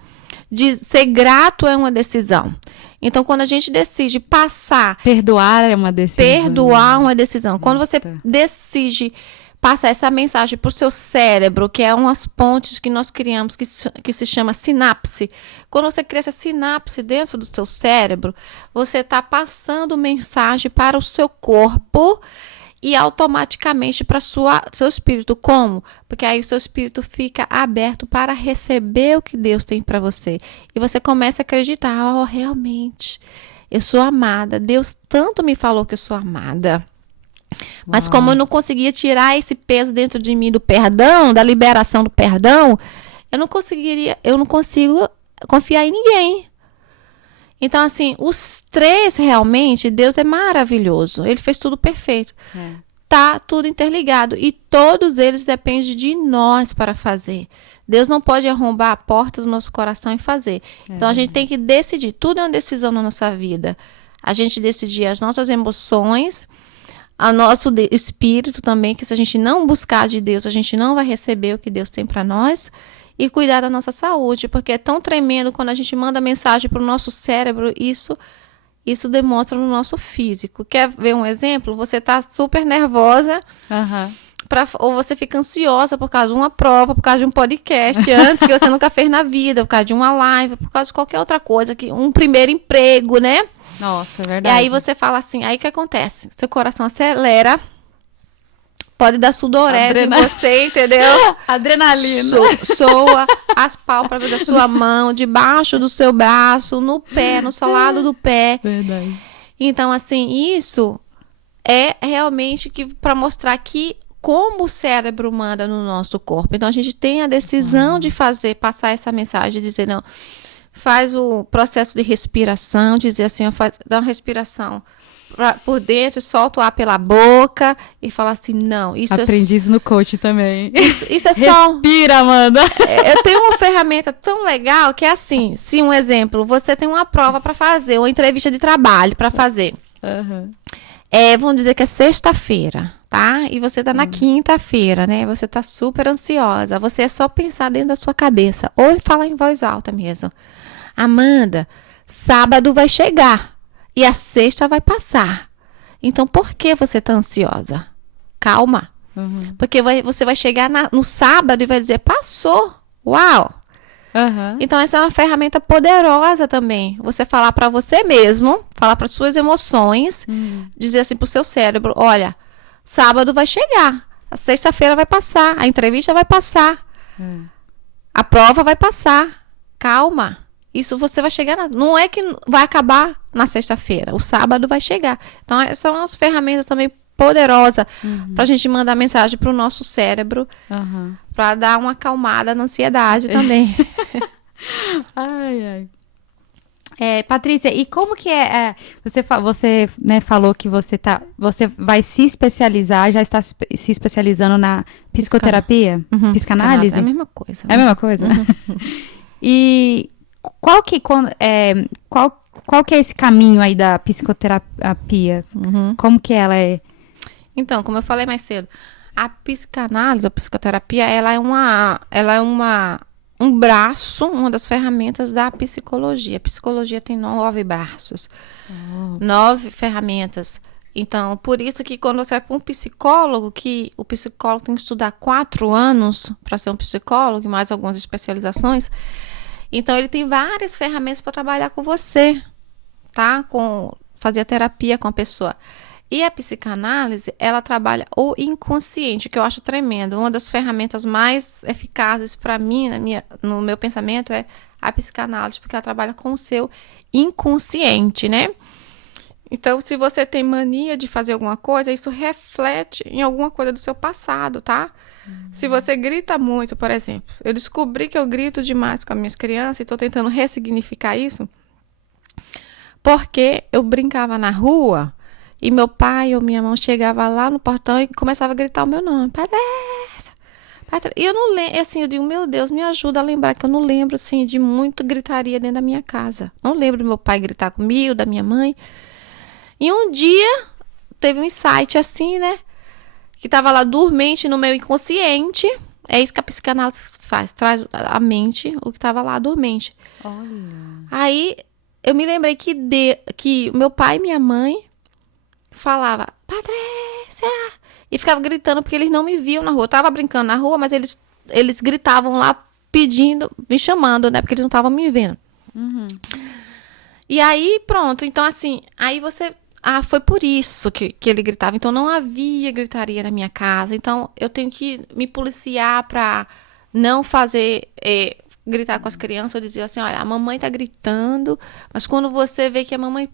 De ser grato é uma decisão. Então, quando a gente decide passar... Perdoar é uma decisão. Perdoar é uma decisão. Quando você decide passar essa mensagem para o seu cérebro, que é umas pontes que nós criamos, que se chama sinapse. Quando você cria essa sinapse dentro do seu cérebro, você está passando mensagem para o seu corpo e automaticamente para seu espírito. Como? Porque aí o seu espírito fica aberto para receber o que Deus tem para você. E você começa a acreditar, realmente, eu sou amada. Deus tanto me falou que eu sou amada. Mas como eu não conseguia tirar esse peso dentro de mim do perdão, da liberação do perdão, eu não consigo confiar em ninguém. Então, assim, os três realmente, Deus é maravilhoso. Ele fez tudo perfeito. Tá tudo interligado. E todos eles dependem de nós para fazer. Deus não pode arrombar a porta do nosso coração e fazer. Então, a gente tem que decidir. Tudo é uma decisão na nossa vida. A gente decidir as nossas emoções, o nosso espírito também, que se a gente não buscar de Deus, a gente não vai receber o que Deus tem para nós. E cuidar da nossa saúde, porque é tão tremendo quando a gente manda mensagem para o nosso cérebro, isso demonstra no nosso físico. Quer ver um exemplo? Você está super nervosa, ou você fica ansiosa por causa de uma prova, por causa de um podcast antes que você nunca fez na vida, por causa de uma live, por causa de qualquer outra coisa, um primeiro emprego, né? Nossa, é verdade. E aí você fala assim, aí o que acontece? Seu coração acelera, pode dar sudorese em você, entendeu? Adrenalina. Soa as pálpebras da sua mão, debaixo do seu braço, no pé, no solado do pé. Verdade. Então, assim, isso é realmente para mostrar que como o cérebro manda no nosso corpo. Então, a gente tem a decisão de passar essa mensagem, dizer, não, faz o processo de respiração, dizer assim, dá uma respiração por dentro, solta o ar pela boca e fala assim, não, isso aprendi isso no coach também. Isso é só... Respira, Amanda. Eu tenho uma ferramenta tão legal que é assim, se um exemplo, você tem uma prova para fazer, uma entrevista de trabalho para fazer. Vamos dizer que é sexta-feira, tá? E você tá na quinta-feira, né? Você tá super ansiosa. Você é só pensar dentro da sua cabeça. Ou falar em voz alta mesmo. Amanda, sábado vai chegar. E a sexta vai passar. Então, por que você está ansiosa? Calma. Porque você vai chegar no sábado e vai dizer, passou. Uau! Então, essa é uma ferramenta poderosa também. Você falar para você mesmo, falar para suas emoções, dizer assim para o seu cérebro, olha, sábado vai chegar. A sexta-feira vai passar. A entrevista vai passar. A prova vai passar. Calma. Isso você vai chegar... Não é que vai acabar na sexta-feira. O sábado vai chegar. Então, são umas ferramentas também poderosas para a gente mandar mensagem para o nosso cérebro. Para dar uma acalmada na ansiedade também. Patrícia, e como que você né, falou que você vai se especializar, já está se especializando na psicoterapia? Psicanálise? É a mesma coisa. É a mesma coisa? E... Qual que é esse caminho aí da psicoterapia? Como que ela é? Então, como eu falei mais cedo, a psicanálise, a psicoterapia, ela é um braço, uma das ferramentas da psicologia. A psicologia tem 9 braços, 9 ferramentas. Então, por isso que quando você vai para um psicólogo, que o psicólogo tem que estudar 4 anos para ser um psicólogo, e mais algumas especializações, então ele tem várias ferramentas para trabalhar com você, tá? Fazer a terapia com a pessoa. E a psicanálise, ela trabalha o inconsciente, que eu acho tremendo. Uma das ferramentas mais eficazes para mim, no meu pensamento, é a psicanálise, porque ela trabalha com o seu inconsciente, né? Então, se você tem mania de fazer alguma coisa, isso reflete em alguma coisa do seu passado, tá? Se você grita muito, por exemplo, eu descobri que eu grito demais com as minhas crianças e estou tentando ressignificar isso, porque eu brincava na rua e meu pai ou minha mãe chegava lá no portão e começava a gritar o meu nome. Patrícia! E eu não lembro, assim, eu digo, meu Deus, me ajuda a lembrar, que eu não lembro, assim, de muita gritaria dentro da minha casa. Não lembro do meu pai gritar comigo, da minha mãe. E um dia, teve um insight assim, né? Que estava lá dormente no meu inconsciente. É isso que a psicanálise faz, traz à mente o que estava lá dormente. Olha. Aí, eu me lembrei que meu pai e minha mãe falava, Patrícia! E ficava gritando porque eles não me viam na rua. Eu tava brincando na rua, mas eles gritavam lá pedindo, me chamando, né? Porque eles não estavam me vendo. Uhum. E aí, pronto. Então, assim, aí você... foi por isso que ele gritava. Então, não havia gritaria na minha casa. Então, eu tenho que me policiar para não fazer... gritar com as crianças. Eu dizia assim, olha, a mamãe tá gritando, mas quando você vê que a mamãe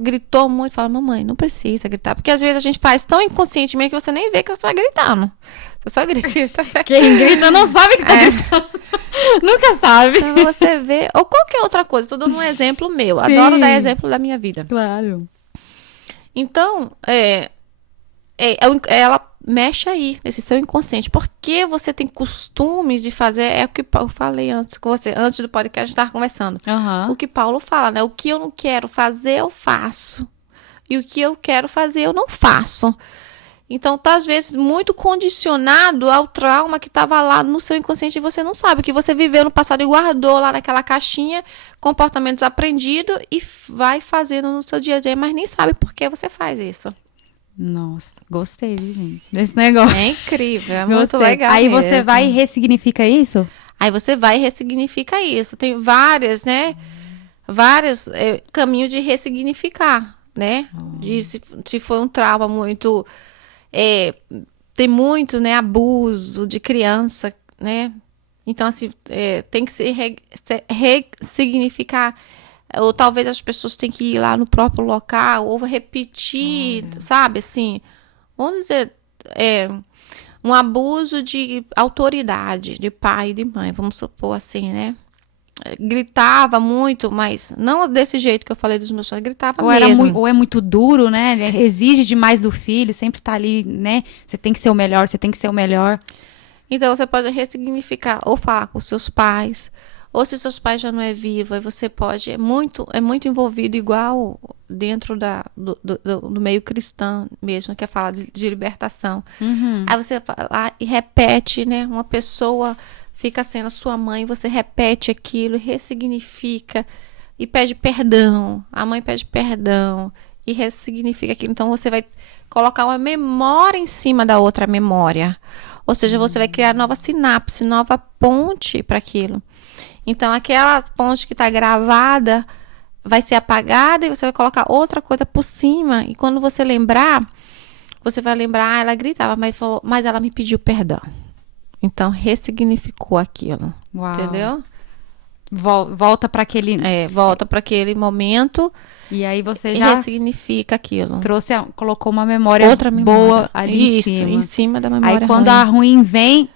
gritou muito, fala, mamãe, não precisa gritar. Porque às vezes a gente faz tão inconscientemente que você nem vê que você tá gritando. Você só grita. Quem grita não sabe que tá gritando. Nunca sabe. Então você vê... Ou qualquer outra coisa. Tô dando um exemplo meu. Sim. Adoro dar exemplo da minha vida. Claro. Então, ela mexe aí, nesse seu inconsciente. Porque você tem costumes de fazer... É o que eu falei antes com você. Antes do podcast, a gente estava conversando. Uhum. O que Paulo fala, né? O que eu não quero fazer, eu faço. E o que eu quero fazer, eu não faço. Então, tá, às vezes, muito condicionado ao trauma que estava lá no seu inconsciente e você não sabe. Que você viveu no passado e guardou lá naquela caixinha comportamentos aprendidos e vai fazendo no seu dia a dia, mas nem sabe por que você faz isso. Nossa, gostei, gente, desse negócio. É incrível, é muito legal. Aí mesmo. você vai e ressignifica isso? Aí você vai e ressignifica isso. Tem várias, né? Vários caminhos de ressignificar, né? Se foi um trauma muito... tem muito, né, abuso de criança, né? Então, assim, tem que se ressignificar. Ou talvez as pessoas tenham que ir lá no próprio local, ou repetir, sabe, assim, vamos dizer, um abuso de autoridade, de pai e de mãe, vamos supor assim, né? Gritava muito, mas não desse jeito que eu falei dos meus pais, gritava mesmo. Ou é muito duro, né? Exige demais do filho, sempre tá ali, né? Você tem que ser o melhor, você tem que ser o melhor. Então, você pode ressignificar, ou falar com seus pais, ou se seus pais já não é vivo, aí você pode, é muito envolvido, igual dentro do meio cristão mesmo, que é falar de libertação. Uhum. Aí você fala e repete, né? Uma pessoa fica sendo a sua mãe, você repete aquilo, ressignifica e pede perdão. A mãe pede perdão e ressignifica aquilo. Então, você vai colocar uma memória em cima da outra memória. Ou seja, você vai criar nova sinapse, nova ponte para aquilo. Então, aquela ponte que está gravada vai ser apagada e você vai colocar outra coisa por cima. E quando você lembrar, você vai lembrar, ela gritava, mas ela me pediu perdão. Então, ressignificou aquilo. Uau. Entendeu? Volta para aquele... volta para aquele momento. E aí você já ressignifica aquilo. Colocou uma memória Outra boa ali isso, em cima da memória. Aí quando a ruim vem,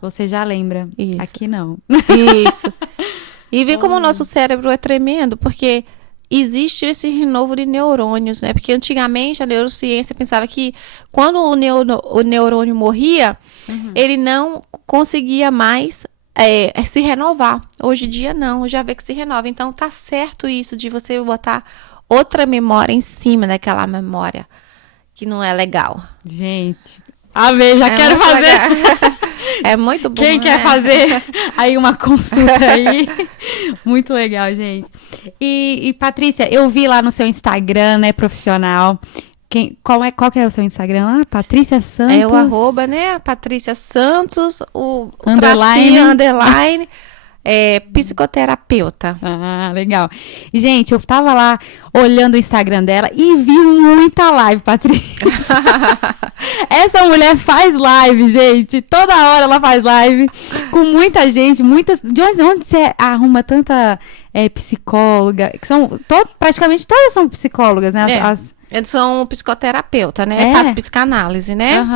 você já lembra. Isso. Aqui não. Isso. E vê como o nosso cérebro é tremendo, porque existe esse renovo de neurônios, né? Porque antigamente a neurociência pensava que quando o neurônio morria, ele não conseguia mais se renovar. Hoje em dia não, já vê que se renova. Então tá certo isso de você botar outra memória em cima daquela memória que não é legal. Gente, amei, já quero muito fazer. legal. É muito bom, Quem quer fazer aí uma consulta aí? Muito legal, gente. E Patrícia, eu vi lá no seu Instagram, né, profissional. Qual que é o seu Instagram lá? Patrícia Santos? É o arroba, né? Patrícia Santos, o Underline. Underline, psicoterapeuta. Ah, legal. E, gente, eu tava lá olhando o Instagram dela e vi muita live, Patrícia. Essa mulher faz live, gente. Toda hora ela faz live com muita gente, muitas. De onde você arruma tanta psicóloga? Que são praticamente todas são psicólogas, né? Eles são psicoterapeuta, né? Faz psicanálise, né?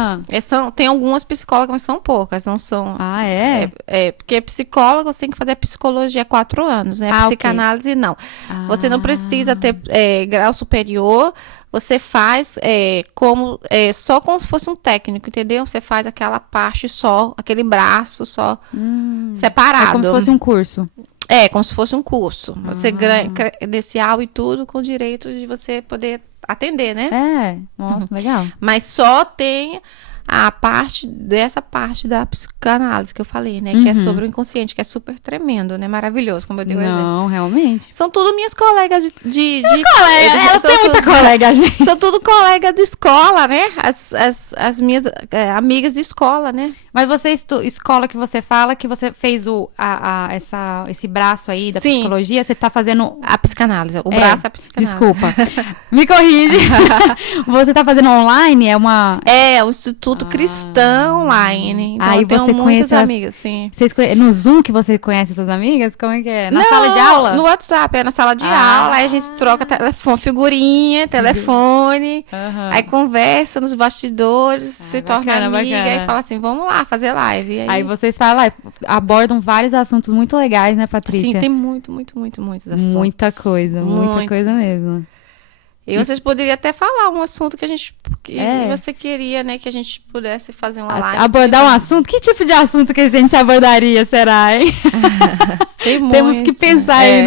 Tem algumas psicólogas, mas são poucas, não são. Ah, é? Porque psicólogo você tem que fazer psicologia 4 anos, né? Psicanálise, não. Você não precisa ter grau superior. Você faz só como se fosse um técnico, entendeu? Você faz aquela parte só, aquele braço só, separado. É como se fosse um curso. Como se fosse um curso. Você ganha credencial e tudo com direito de você poder atender, né? Nossa, legal. Mas só tem dessa parte da psicanálise que eu falei, né? Que é sobre o inconsciente, que é super tremendo, né? Maravilhoso, como eu dei o exemplo. Não, realmente. São tudo minhas colegas de Ela tem muita colega, gente. São tudo colegas de escola, né? As minhas amigas de escola, né? Mas você, escola que você fala, que você fez esse braço aí da psicologia, você tá fazendo... A psicanálise, o braço é a psicanálise. Desculpa, me corrige. Você tá fazendo online? É o Instituto Cristão Online. Então aí eu tenho você muitas amigas, sim. No Zoom que você conhece essas amigas? Como é que é? Na sala de aula? No WhatsApp, na sala de aula. Aí a gente troca figurinha, telefone. Aí conversa nos bastidores, se torna amiga. Bacana. E fala assim, vamos lá fazer live. Aí vocês falam, abordam vários assuntos muito legais, né, Patrícia? Sim, tem muitos assuntos. Muita coisa mesmo. E vocês poderiam até falar um assunto que você queria, né? Que a gente pudesse fazer uma live. Abordar um assunto? Que tipo de assunto que a gente abordaria, será, hein? Temos que pensar aí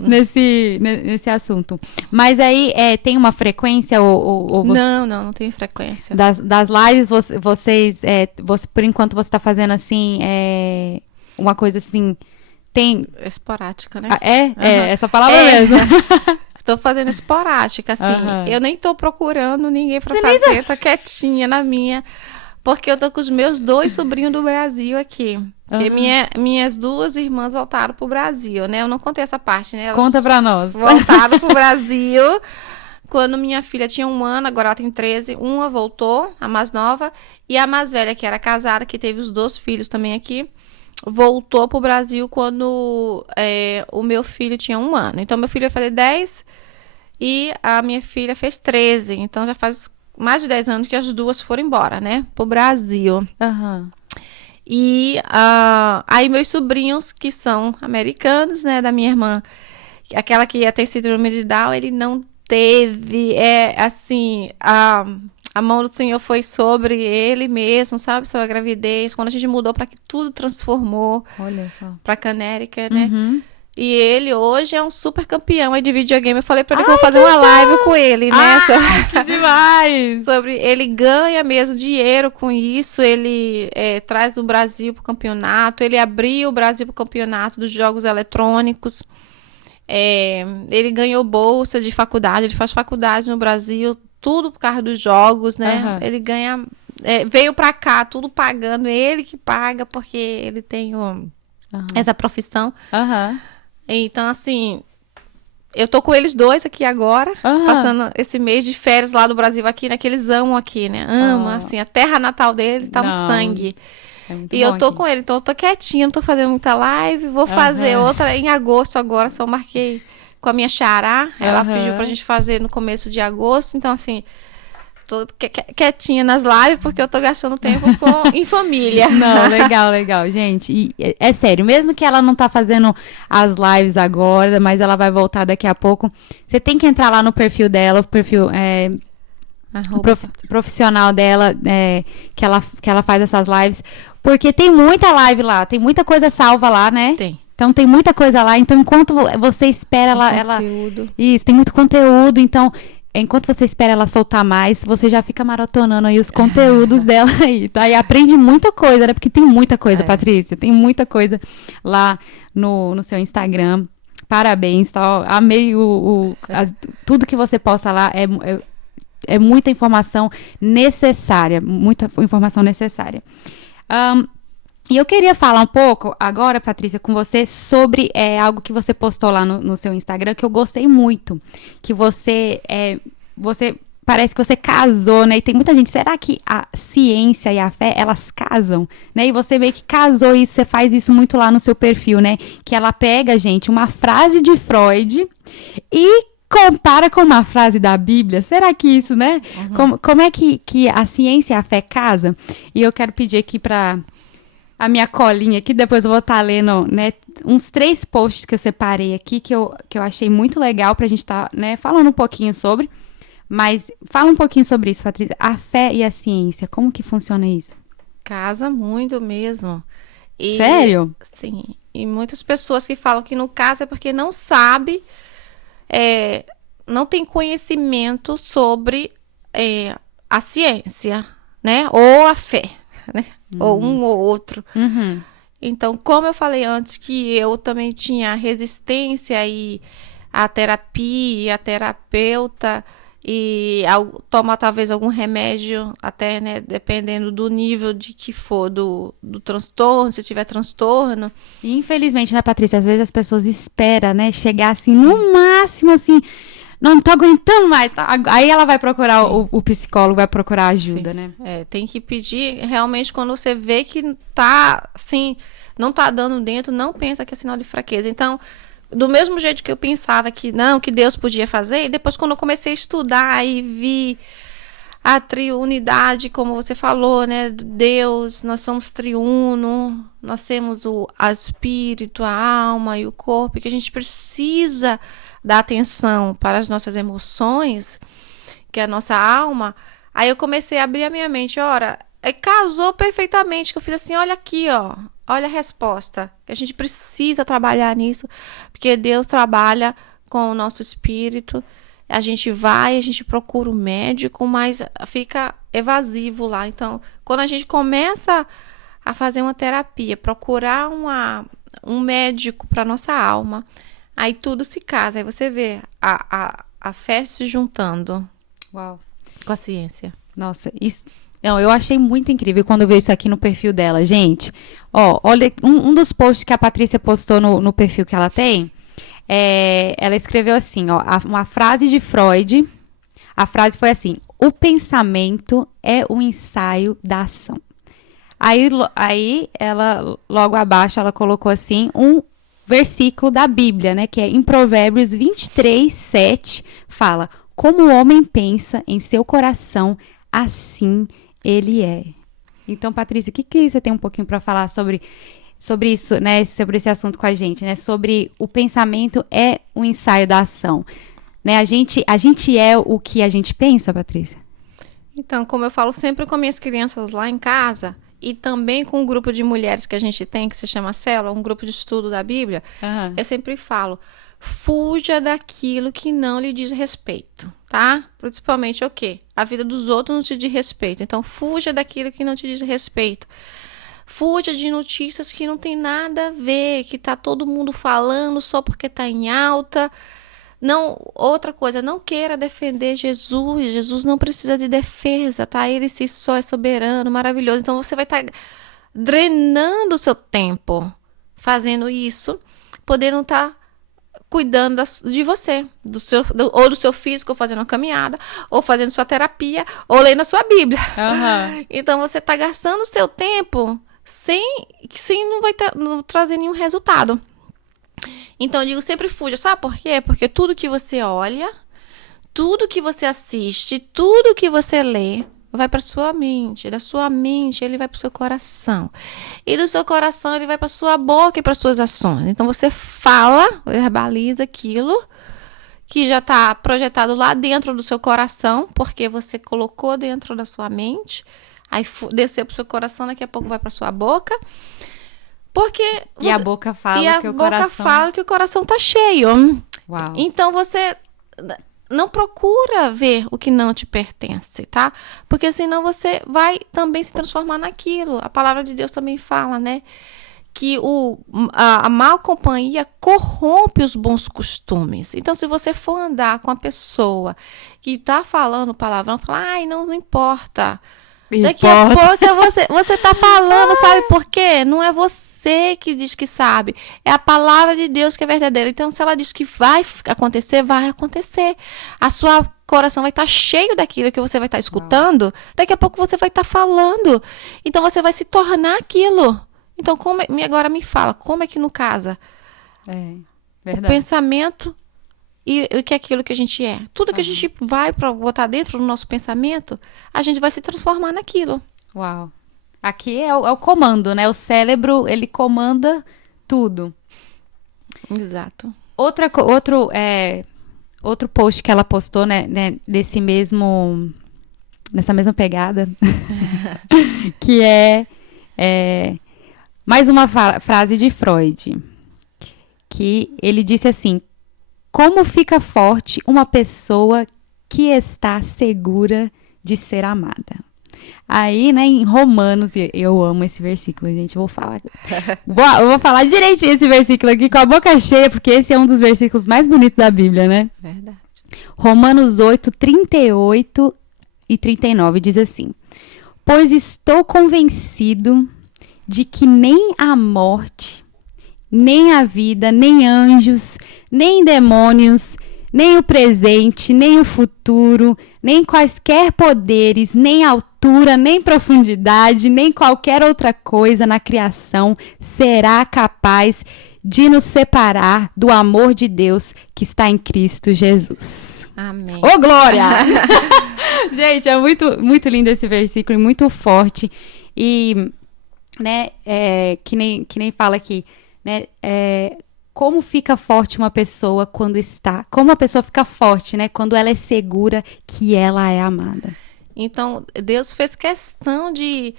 nesse assunto. Mas aí tem uma frequência ou Não tem frequência. Das lives, vocês, por enquanto você está fazendo assim, uma coisa assim, tem... Esporádica, né? Essa palavra mesmo. Tô fazendo esporádica, assim. Eu nem tô procurando ninguém pra fazer. Tô quietinha na minha. Porque eu tô com os meus 2 sobrinhos do Brasil aqui. Porque minhas 2 irmãs voltaram pro Brasil, né? Eu não contei essa parte, né? Elas conta pra nós. Voltaram pro Brasil. Quando minha filha tinha 1 ano, agora ela tem 13. Uma voltou, a mais nova. E a mais velha, que era casada, que teve os 2 filhos também aqui, voltou pro Brasil quando o meu filho tinha 1 ano. Então, meu filho ia fazer 10 e a minha filha fez 13. Então, já faz mais de 10 anos que as 2 foram embora, né? Pro Brasil. E aí, meus sobrinhos, que são americanos, né? Da minha irmã, aquela que ia ter síndrome de Down, ele não teve. A mão do Senhor foi sobre ele mesmo, sabe? Sobre a gravidez. Quando a gente mudou para que tudo transformou. Olha só. Pra Canérica, né? E ele hoje é um super campeão aí de videogame. Eu falei pra ele que eu vou fazer uma live com ele, né? Que demais! Ele ganha mesmo dinheiro com isso. Ele traz o Brasil pro campeonato. Ele abriu o Brasil pro campeonato dos jogos eletrônicos. Ele ganhou bolsa de faculdade. Ele faz faculdade no Brasil. Tudo por causa dos jogos, né? Ele ganha... veio pra cá, tudo pagando. Ele que paga, porque ele tem essa profissão. Então, assim... Eu tô com eles 2 aqui agora. Passando esse mês de férias lá do Brasil aqui, né? Que eles amam aqui, né? Amam, assim. A terra natal deles tá no sangue. E eu tô com ele. Então, eu tô quietinha. Não tô fazendo muita live. Vou fazer outra em agosto agora. Só marquei... com a minha xará, ela pediu pra gente fazer no começo de agosto, então assim, tô quietinha nas lives, porque eu tô gastando tempo em família. Não, legal, gente, e é sério, mesmo que ela não tá fazendo as lives agora, mas ela vai voltar daqui a pouco, você tem que entrar lá no perfil dela, o perfil profissional dela, que ela faz essas lives, porque tem muita live lá, tem muita coisa salva lá, né? Tem. Então, tem muita coisa lá. Então, enquanto você espera ela... Isso, tem muito conteúdo. Então, enquanto você espera ela soltar mais, você já fica maratonando aí os conteúdos dela aí, tá? E aprende muita coisa, né? Porque tem muita coisa, Patrícia. Tem muita coisa lá no seu Instagram. Parabéns, tá? Amei tudo que você posta lá. É muita informação necessária. Muita informação necessária. E eu queria falar um pouco agora, Patrícia, com você sobre algo que você postou lá no seu Instagram, que eu gostei muito. Que você parece que você casou, né? E tem muita gente, será que a ciência e a fé, elas casam? Né? E você meio que casou isso, você faz isso muito lá no seu perfil, né? Que ela pega, gente, uma frase de Freud e compara com uma frase da Bíblia. Será que isso, né? Como é que a ciência e a fé casam? E eu quero pedir aqui para a minha colinha aqui, depois eu vou estar lendo, né, uns 3 posts que eu separei aqui, que eu achei muito legal pra gente estar, né, falando um pouquinho sobre. Mas fala um pouquinho sobre isso, Patrícia. A fé e a ciência, como que funciona isso? Casa muito mesmo. Sério? Sim. E muitas pessoas que falam que não casa é porque não sabe, não tem conhecimento sobre a ciência, né? Ou a fé, né? Ou um ou outro. Então, como eu falei antes, que eu também tinha resistência e a terapia, a terapeuta, e tomar talvez algum remédio, até, né, dependendo do nível de que for do transtorno, se tiver transtorno. E infelizmente, né, Patrícia, às vezes as pessoas esperam, né, chegar assim, no máximo, assim, não tô aguentando mais, tá? Aí ela vai procurar o psicólogo, vai procurar ajuda, né? Tem que pedir, realmente, quando você vê que tá, assim, não tá dando dentro, não pensa que é sinal de fraqueza. Então, do mesmo jeito que eu pensava que não, que Deus podia fazer, e depois quando eu comecei a estudar e vi a triunidade, como você falou, né, Deus, nós somos triuno, nós temos o espírito, a alma e o corpo, que a gente precisa dar atenção para as nossas emoções, que é a nossa alma. Aí eu comecei a abrir a minha mente, ora, casou perfeitamente, que eu fiz assim, olha aqui, ó, olha a resposta, que a gente precisa trabalhar nisso, porque Deus trabalha com o nosso espírito. A gente vai, a gente procura o médico, mas fica evasivo lá. Então, quando a gente começa a fazer uma terapia, procurar um médico para nossa alma, aí tudo se casa. Aí você vê a fé se juntando. Uau. Com a ciência. Nossa, isso... Não, eu achei muito incrível quando eu vi isso aqui no perfil dela, gente. Ó, olha, um dos posts que a Patrícia postou no perfil que ela tem, ela escreveu assim, ó, uma frase de Freud. A frase foi assim: o pensamento é o ensaio da ação. Aí ela, logo abaixo, ela colocou assim um versículo da Bíblia, né, que é em Provérbios 23:7, fala: como o homem pensa em seu coração, assim ele é. Então, Patrícia, o que você tem um pouquinho para falar sobre isso, né? Sobre esse assunto com a gente, né? Sobre o pensamento é o ensaio da ação, né? A gente é o que a gente pensa, Patrícia? Então, como eu falo sempre com minhas crianças lá em casa, e também com um grupo de mulheres que a gente tem, que se chama Célula, um grupo de estudo da Bíblia, eu sempre falo: fuja daquilo que não lhe diz respeito, tá? Principalmente o quê? A vida dos outros não te diz respeito. Então, fuja daquilo que não te diz respeito. Fuja de notícias que não tem nada a ver, que tá todo mundo falando só porque tá em alta. Não, outra coisa, não queira defender Jesus. Jesus não precisa de defesa, tá? Ele si só é soberano, maravilhoso. Então, você vai estar drenando o seu tempo fazendo isso, podendo estar cuidando de você, ou do seu físico, ou fazendo uma caminhada, ou fazendo sua terapia, ou lendo a sua Bíblia. Então, você está gastando o seu tempo sem não vai não trazer nenhum resultado. Então, eu digo sempre fuja. Sabe por quê? Porque tudo que você olha, tudo que você assiste, tudo que você lê, vai para sua mente. Da sua mente, ele vai para o seu coração. E do seu coração, ele vai para sua boca e para suas ações. Então, você fala, verbaliza aquilo que já está projetado lá dentro do seu coração, porque você colocou dentro da sua mente. Aí, desceu para o seu coração, daqui a pouco vai para sua boca. Porque e a boca fala que o coração... fala que o coração está cheio. Uau. Então, você... não procura ver o que não te pertence, tá? Porque senão você vai também se transformar naquilo. A palavra de Deus também fala, né? Que a má companhia corrompe os bons costumes. Então, se você for andar com a pessoa que tá falando palavrão, fala, ai, não importa. Daqui a pouco você tá falando, sabe por quê? Não é você que diz que sabe. É a palavra de Deus que é verdadeira. Então, se ela diz que vai acontecer, vai acontecer. A sua coração vai estar cheio daquilo que você vai estar escutando. Daqui a pouco você vai estar falando. Então, você vai se tornar aquilo. Então, agora me fala, como é que não casa? Verdade. O pensamento e o que é aquilo que a gente é. Tudo que a gente vai para botar dentro do nosso pensamento, a gente vai se transformar naquilo. Uau. Aqui é o comando, né? O cérebro, ele comanda tudo. Exato. Outro post que ela postou, né, nessa mesma pegada, que é mais uma frase de Freud, que ele disse assim: como fica forte uma pessoa que está segura de ser amada? Aí, né, em Romanos, eu amo esse versículo, gente, eu vou falar direitinho esse versículo aqui com a boca cheia, porque esse é um dos versículos mais bonitos da Bíblia, né? Verdade. Romanos 8, 38 e 39 diz assim: pois estou convencido de que nem a morte, nem a vida, nem anjos, nem demônios, nem o presente, nem o futuro, nem quaisquer poderes, nem altura, nem profundidade, nem qualquer outra coisa na criação será capaz de nos separar do amor de Deus que está em Cristo Jesus. Amém. Ô, glória! Gente, é muito, muito lindo esse versículo e muito forte. E, né, que nem fala aqui, né, como fica forte uma pessoa quando está... Como a pessoa fica forte, né? Quando ela é segura que ela é amada. Então, Deus fez questão de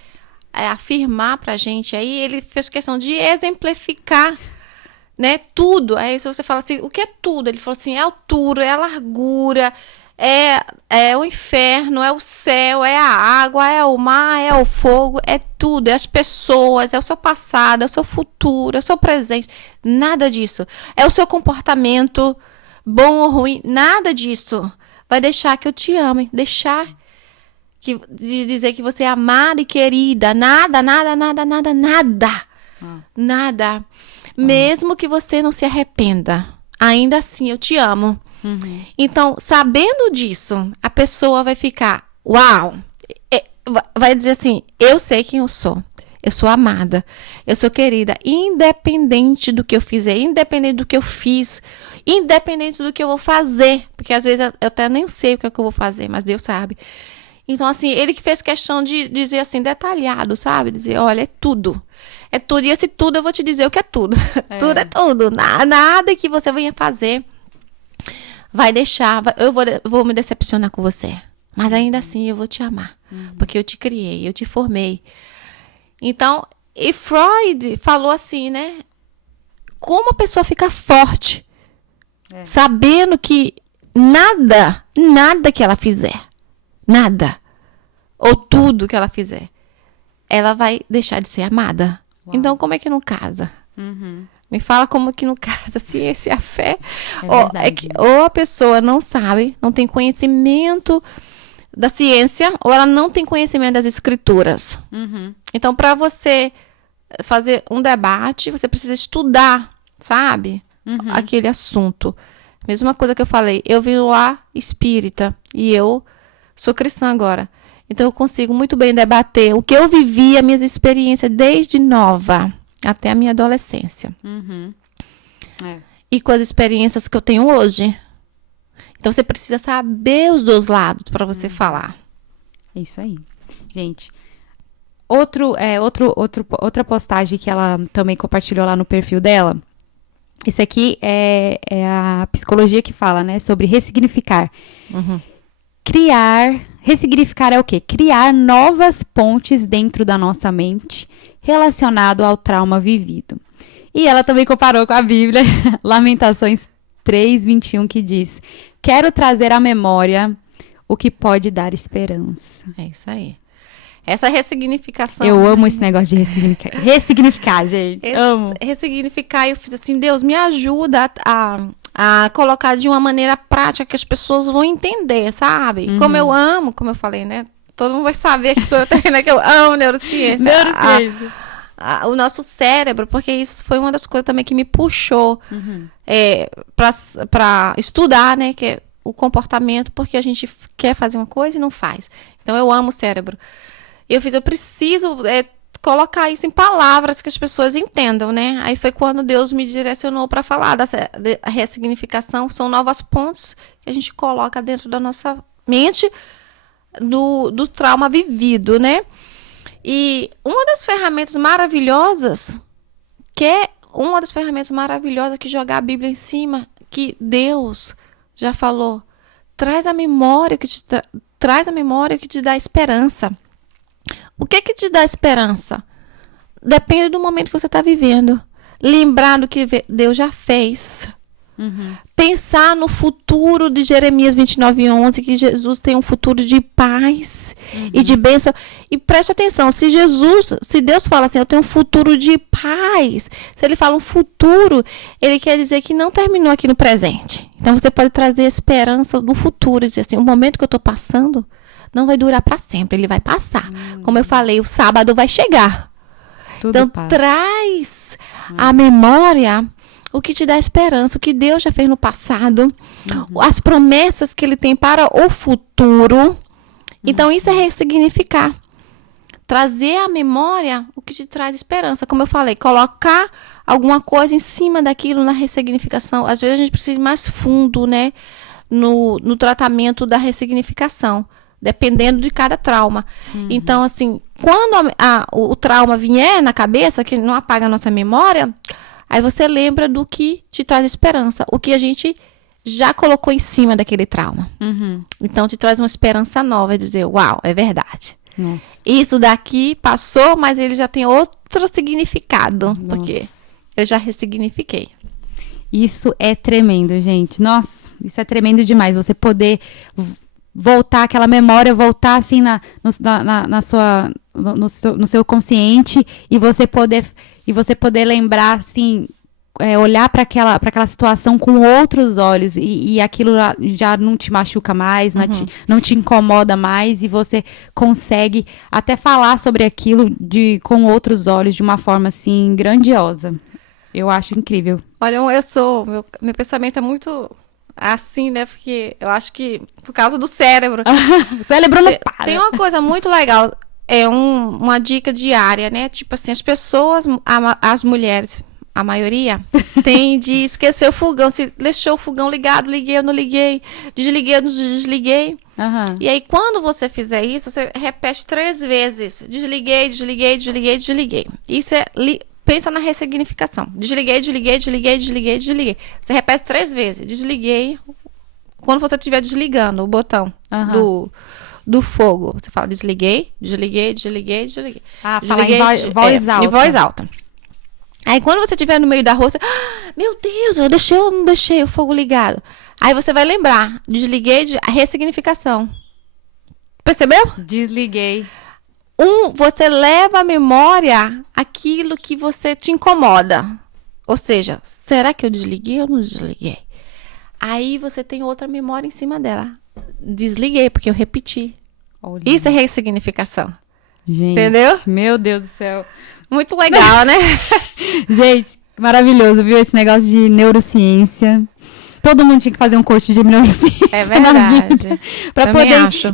afirmar pra gente aí, ele fez questão de exemplificar, né? Tudo. Aí se você fala assim, o que é tudo? Ele falou assim, é a altura, é a largura, é o inferno, é o céu, é a água, é o mar, é o fogo, é tudo, é as pessoas, é o seu passado, é o seu futuro, é o seu presente, nada disso. É o seu comportamento, bom ou ruim, nada disso vai deixar que eu te ame, de dizer que você é amada e querida, nada. Mesmo que você não se arrependa, ainda assim eu te amo. Uhum. Então, sabendo disso, a pessoa vai ficar, uau, vai dizer assim, eu sei quem eu sou sou amada, eu sou querida, independente do que eu fizer, independente do que eu fiz, independente do que eu vou fazer, porque às vezes eu até nem sei o que é que eu vou fazer, mas Deus sabe. Então, assim, ele que fez questão de dizer assim, detalhado, sabe? Dizer, olha, é tudo. E esse tudo eu vou te dizer o que é tudo. Tudo é tudo, nada que você venha fazer vai deixar, eu vou me decepcionar com você. Mas ainda assim eu vou te amar. Porque eu te criei, eu te formei. Então, e Freud falou assim, né? Como a pessoa fica forte, sabendo que nada que ela fizer, nada, ou tudo que ela fizer, ela vai deixar de ser amada. Uau. Então, como é que não casa? Me fala como que não casa, a ciência e a fé. Ou a pessoa não sabe, não tem conhecimento da ciência, ou ela não tem conhecimento das escrituras. Então, para você fazer um debate, você precisa estudar, sabe? Aquele assunto. Mesma coisa que eu falei, eu vim lá espírita, e eu sou cristã agora. Então, eu consigo muito bem debater o que eu vivi, as minhas experiências desde nova até a minha adolescência. E com as experiências que eu tenho hoje. Então, você precisa saber os dois lados para você falar. Isso aí. Gente, outra postagem que ela também compartilhou lá no perfil dela. Esse aqui é a psicologia que fala, né? Sobre ressignificar. Ressignificar é o quê? Criar novas pontes dentro da nossa mente relacionado ao trauma vivido. E ela também comparou com a Bíblia, Lamentações 3:21, que diz: quero trazer à memória o que pode dar esperança. É isso aí. Essa ressignificação. Eu amo esse negócio de ressignificar. Ressignificar, gente. Amo. Ressignificar, eu fiz assim, Deus, me ajuda a colocar de uma maneira prática que as pessoas vão entender, sabe? Como eu amo, como eu falei, né? Todo mundo vai saber que eu amo neurociência. Neurociência. O nosso cérebro, porque isso foi uma das coisas também que me puxou para estudar, né? Que é o comportamento, porque a gente quer fazer uma coisa e não faz. Então, eu amo o cérebro. Eu preciso colocar isso em palavras que as pessoas entendam, né? Aí foi quando Deus me direcionou para falar da ressignificação. São novas pontes que a gente coloca dentro da nossa mente do trauma vivido, né? E uma das ferramentas maravilhosas que jogar a Bíblia em cima, que Deus já falou, traz a memória o que te dá esperança. O que te dá esperança? Depende do momento que você está vivendo. Lembrar do que Deus já fez. Pensar no futuro de Jeremias 29:11, que Jesus tem um futuro de paz e de bênção. E preste atenção, se Deus fala assim, eu tenho um futuro de paz, se ele fala um futuro, ele quer dizer que não terminou aqui no presente. Então você pode trazer esperança no futuro, dizer assim, o momento que eu estou passando não vai durar para sempre, ele vai passar. Como eu falei, o sábado vai chegar. Tudo então passa. Traz à memória o que te dá esperança, o que Deus já fez no passado, as promessas que ele tem para o futuro. Então, isso é ressignificar. Trazer à memória o que te traz esperança. Como eu falei, colocar alguma coisa em cima daquilo na ressignificação. Às vezes a gente precisa ir mais fundo, né? No tratamento da ressignificação, dependendo de cada trauma. Então, assim, quando o trauma vier na cabeça, que não apaga a nossa memória, aí você lembra do que te traz esperança, o que a gente já colocou em cima daquele trauma. Então, te traz uma esperança nova, dizer, uau, é verdade. Nossa. Isso daqui passou, mas ele já tem outro significado, porque eu já ressignifiquei. Isso é tremendo, gente. Nossa, isso é tremendo demais. Você poder voltar aquela memória, voltar assim no seu consciente e você poder lembrar assim, olhar para aquela situação com outros olhos e aquilo já não te machuca mais, não te incomoda mais e você consegue até falar sobre aquilo com outros olhos de uma forma assim grandiosa. Eu acho incrível. Olha, meu pensamento é muito assim, né? Porque eu acho que por causa do cérebro. O cérebro não para. Tem uma coisa muito legal, uma dica diária, né? Tipo assim, as pessoas, as mulheres, a maioria, tem de esquecer o fogão. Se deixou o fogão ligado, liguei, eu não liguei. Desliguei, eu não desliguei. E aí, quando você fizer isso, você repete 3 vezes. Desliguei, desliguei, desliguei, desliguei. Isso pensa na ressignificação. Desliguei, desliguei, desliguei, desliguei, desliguei. Você repete 3 vezes. Desliguei. Quando você estiver desligando o botão do fogo, você fala desliguei, desliguei, desliguei, desliguei. Fala em voz alta. Em voz alta. Aí quando você estiver no meio da rua, você, meu Deus, eu deixei ou não deixei o fogo ligado? Aí você vai lembrar, desliguei, a ressignificação. Percebeu? Desliguei. Você leva à memória aquilo que você te incomoda. Ou seja, será que eu desliguei ou não desliguei? Aí você tem outra memória em cima dela. Desliguei, porque eu repeti. Olha. Isso é ressignificação. Gente, entendeu? Meu Deus do céu. Muito legal, né? Gente, maravilhoso, viu? Esse negócio de neurociência. Todo mundo tinha que fazer um curso de neurociência. É verdade. Pra Também poder. acho.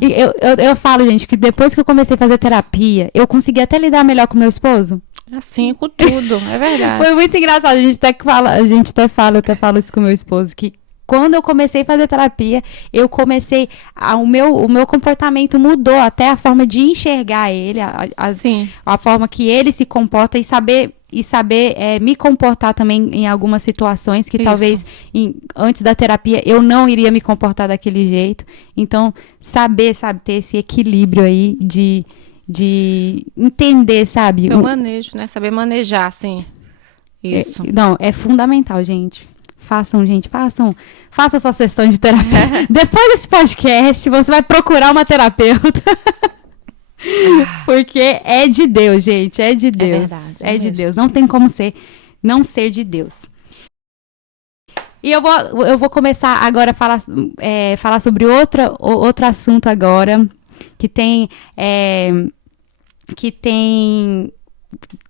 Eu falo, gente, que depois que eu comecei a fazer terapia, eu consegui até lidar melhor com meu esposo. Assim, com tudo. É verdade. Foi muito engraçado. A gente até fala isso com meu esposo, que quando eu comecei a fazer terapia, o meu comportamento mudou, até a forma de enxergar ele, a forma que ele se comporta e saber me comportar também em algumas situações que talvez antes da terapia eu não iria me comportar daquele jeito. Então, ter esse equilíbrio aí de entender, sabe? O manejo, né? Saber manejar, assim. Isso. Não, é fundamental, gente. Façam, gente, façam sua sessão de terapia. Depois desse podcast, você vai procurar uma terapeuta. Porque é de Deus, gente, é de Deus. Verdade, é de mesmo. Deus, não tem como não ser de Deus. E eu vou começar agora a falar sobre outro assunto agora, que tem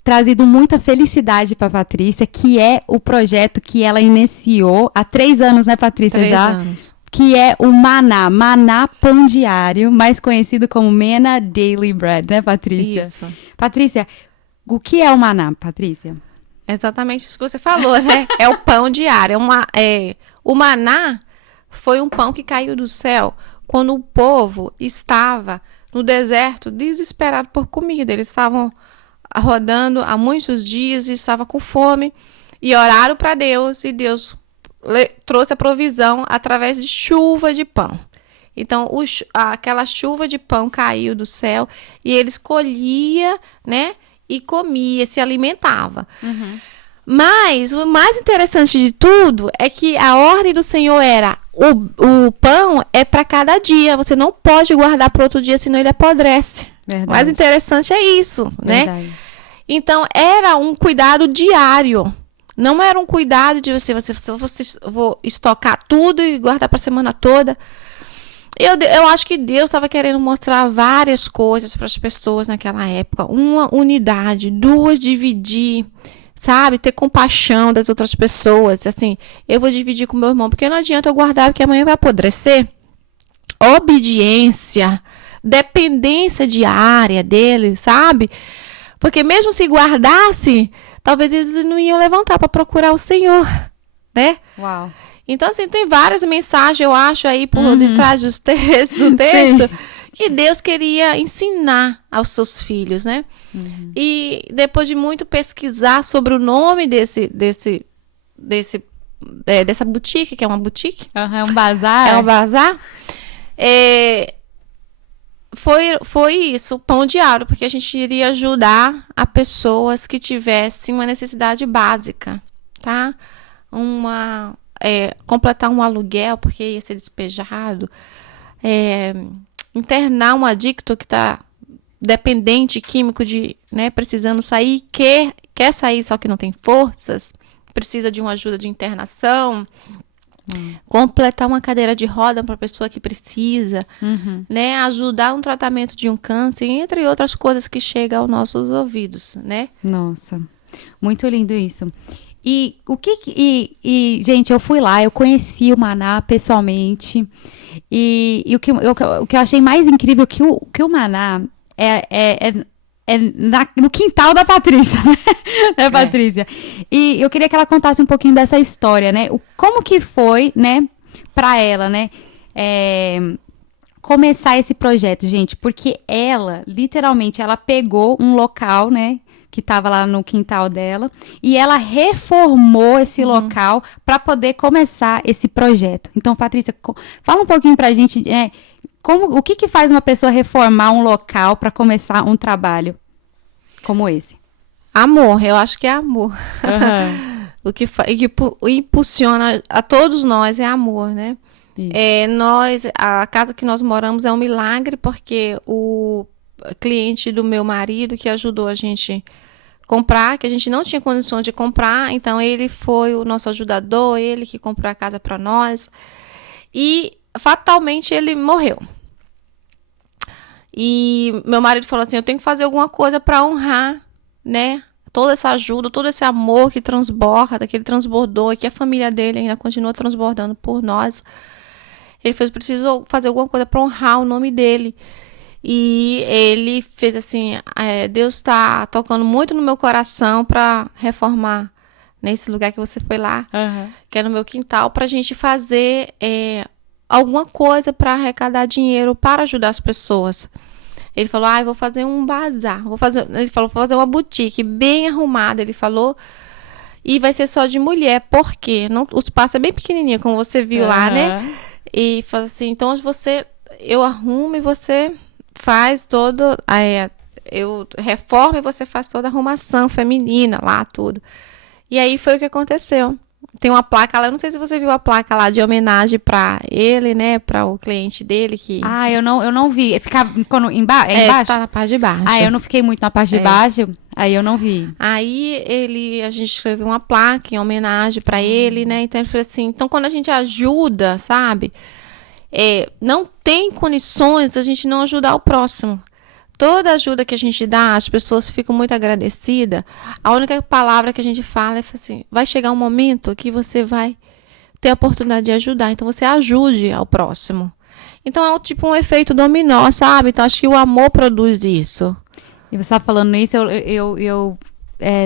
trazido muita felicidade para Patrícia, que é o projeto que ela iniciou há 3 anos, né, Patrícia? 3 já? anos. Que é o Maná Pão Diário, mais conhecido como Manna Daily Bread, né, Patrícia? Isso. Patrícia, o que é o Maná, Patrícia? Exatamente isso que você falou, né? É o pão diário. O maná foi um pão que caiu do céu quando o povo estava no deserto desesperado por comida. Eles estavam rodando há muitos dias e estavam com fome e oraram para Deus, e Deus trouxe a provisão através de chuva de pão. Então, aquela chuva de pão caiu do céu e eles colhiam, né? E comia, se alimentava. Uhum. Mas o mais interessante de tudo é que a ordem do Senhor era: o pão é para cada dia. Você não pode guardar para outro dia, senão ele apodrece. Verdade. O mais interessante é isso, Verdade. né? Então, era um cuidado diário. Não era um cuidado de você vou estocar tudo e guardar para a semana toda. Eu acho que Deus estava querendo mostrar várias coisas para as pessoas naquela época. 1, unidade. 2, dividir, sabe? Ter compaixão das outras pessoas. Assim, eu vou dividir com meu irmão, porque não adianta eu guardar, porque amanhã vai apodrecer. Obediência, dependência diária dele, sabe? Porque mesmo se guardasse, talvez eles não iam levantar para procurar o Senhor, né? Uau. Então, assim, tem várias mensagens, eu acho, aí por detrás do texto, que Deus queria ensinar aos seus filhos, né? E depois de muito pesquisar sobre o nome dessa boutique, que é uma boutique, É um bazar. é um bazar, foi isso, pão diário, porque a gente iria ajudar a pessoas que tivessem uma necessidade básica, tá? Completar um aluguel, porque ia ser despejado, internar um adicto que está dependente químico precisando sair, quer sair, só que não tem forças, precisa de uma ajuda de internação, completar uma cadeira de roda para a pessoa que precisa, né, ajudar um tratamento de um câncer, entre outras coisas que chegam aos nossos ouvidos, né? Nossa, muito lindo isso. E gente, eu fui lá, eu conheci o Maná pessoalmente, e o que eu achei mais incrível que o Maná no quintal da Patrícia, né, Patrícia? E eu queria que ela contasse um pouquinho dessa história, né? Como que foi, né, pra ela, né, começar esse projeto, gente, porque ela, literalmente, ela pegou um local, né, que estava lá no quintal dela, e ela reformou esse local para poder começar esse projeto. Então, Patrícia, fala um pouquinho pra gente, o que faz uma pessoa reformar um local para começar um trabalho como esse? Amor, eu acho que é amor. O que impulsiona a todos nós é amor, né? A casa que nós moramos é um milagre, porque o cliente do meu marido que ajudou a gente comprar, que a gente não tinha condições de comprar, então ele foi o nosso ajudador, ele que comprou a casa para nós, e fatalmente ele morreu. E meu marido falou assim: eu tenho que fazer alguma coisa para honrar, né, toda essa ajuda, todo esse amor que transborda, que ele transbordou, e que a família dele ainda continua transbordando por nós. Ele fez: preciso fazer alguma coisa para honrar o nome dele. E ele fez assim: Deus está tocando muito no meu coração para reformar nesse lugar que você foi lá, que é no meu quintal, para a gente fazer alguma coisa para arrecadar dinheiro para ajudar as pessoas. Ele falou: eu vou fazer um bazar, vou fazer uma boutique bem arrumada, ele falou, e vai ser só de mulher, porque o espaço é bem pequenininho, como você viu lá, né? E falou assim: então eu arrumo e você faz todo, eu reformo e você faz toda a arrumação feminina lá, tudo. E aí foi o que aconteceu. Tem uma placa lá, eu não sei se você viu a placa lá de homenagem pra ele, né? Pra o cliente dele que... Ah, eu não vi. Ficou embaixo? Tá na parte de baixo. Ah, eu não fiquei muito na parte de baixo, aí eu não vi. Aí a gente escreveu uma placa em homenagem pra ele, né? Então ele falou assim, então quando a gente ajuda, sabe? Não tem condições a gente não ajudar o próximo. Toda ajuda que a gente dá, as pessoas ficam muito agradecidas. A única palavra que a gente fala é assim, vai chegar um momento que você vai ter a oportunidade de ajudar. Então, você ajude ao próximo. Então, é tipo um efeito dominó, sabe? Então, acho que o amor produz isso. E você está falando isso, eu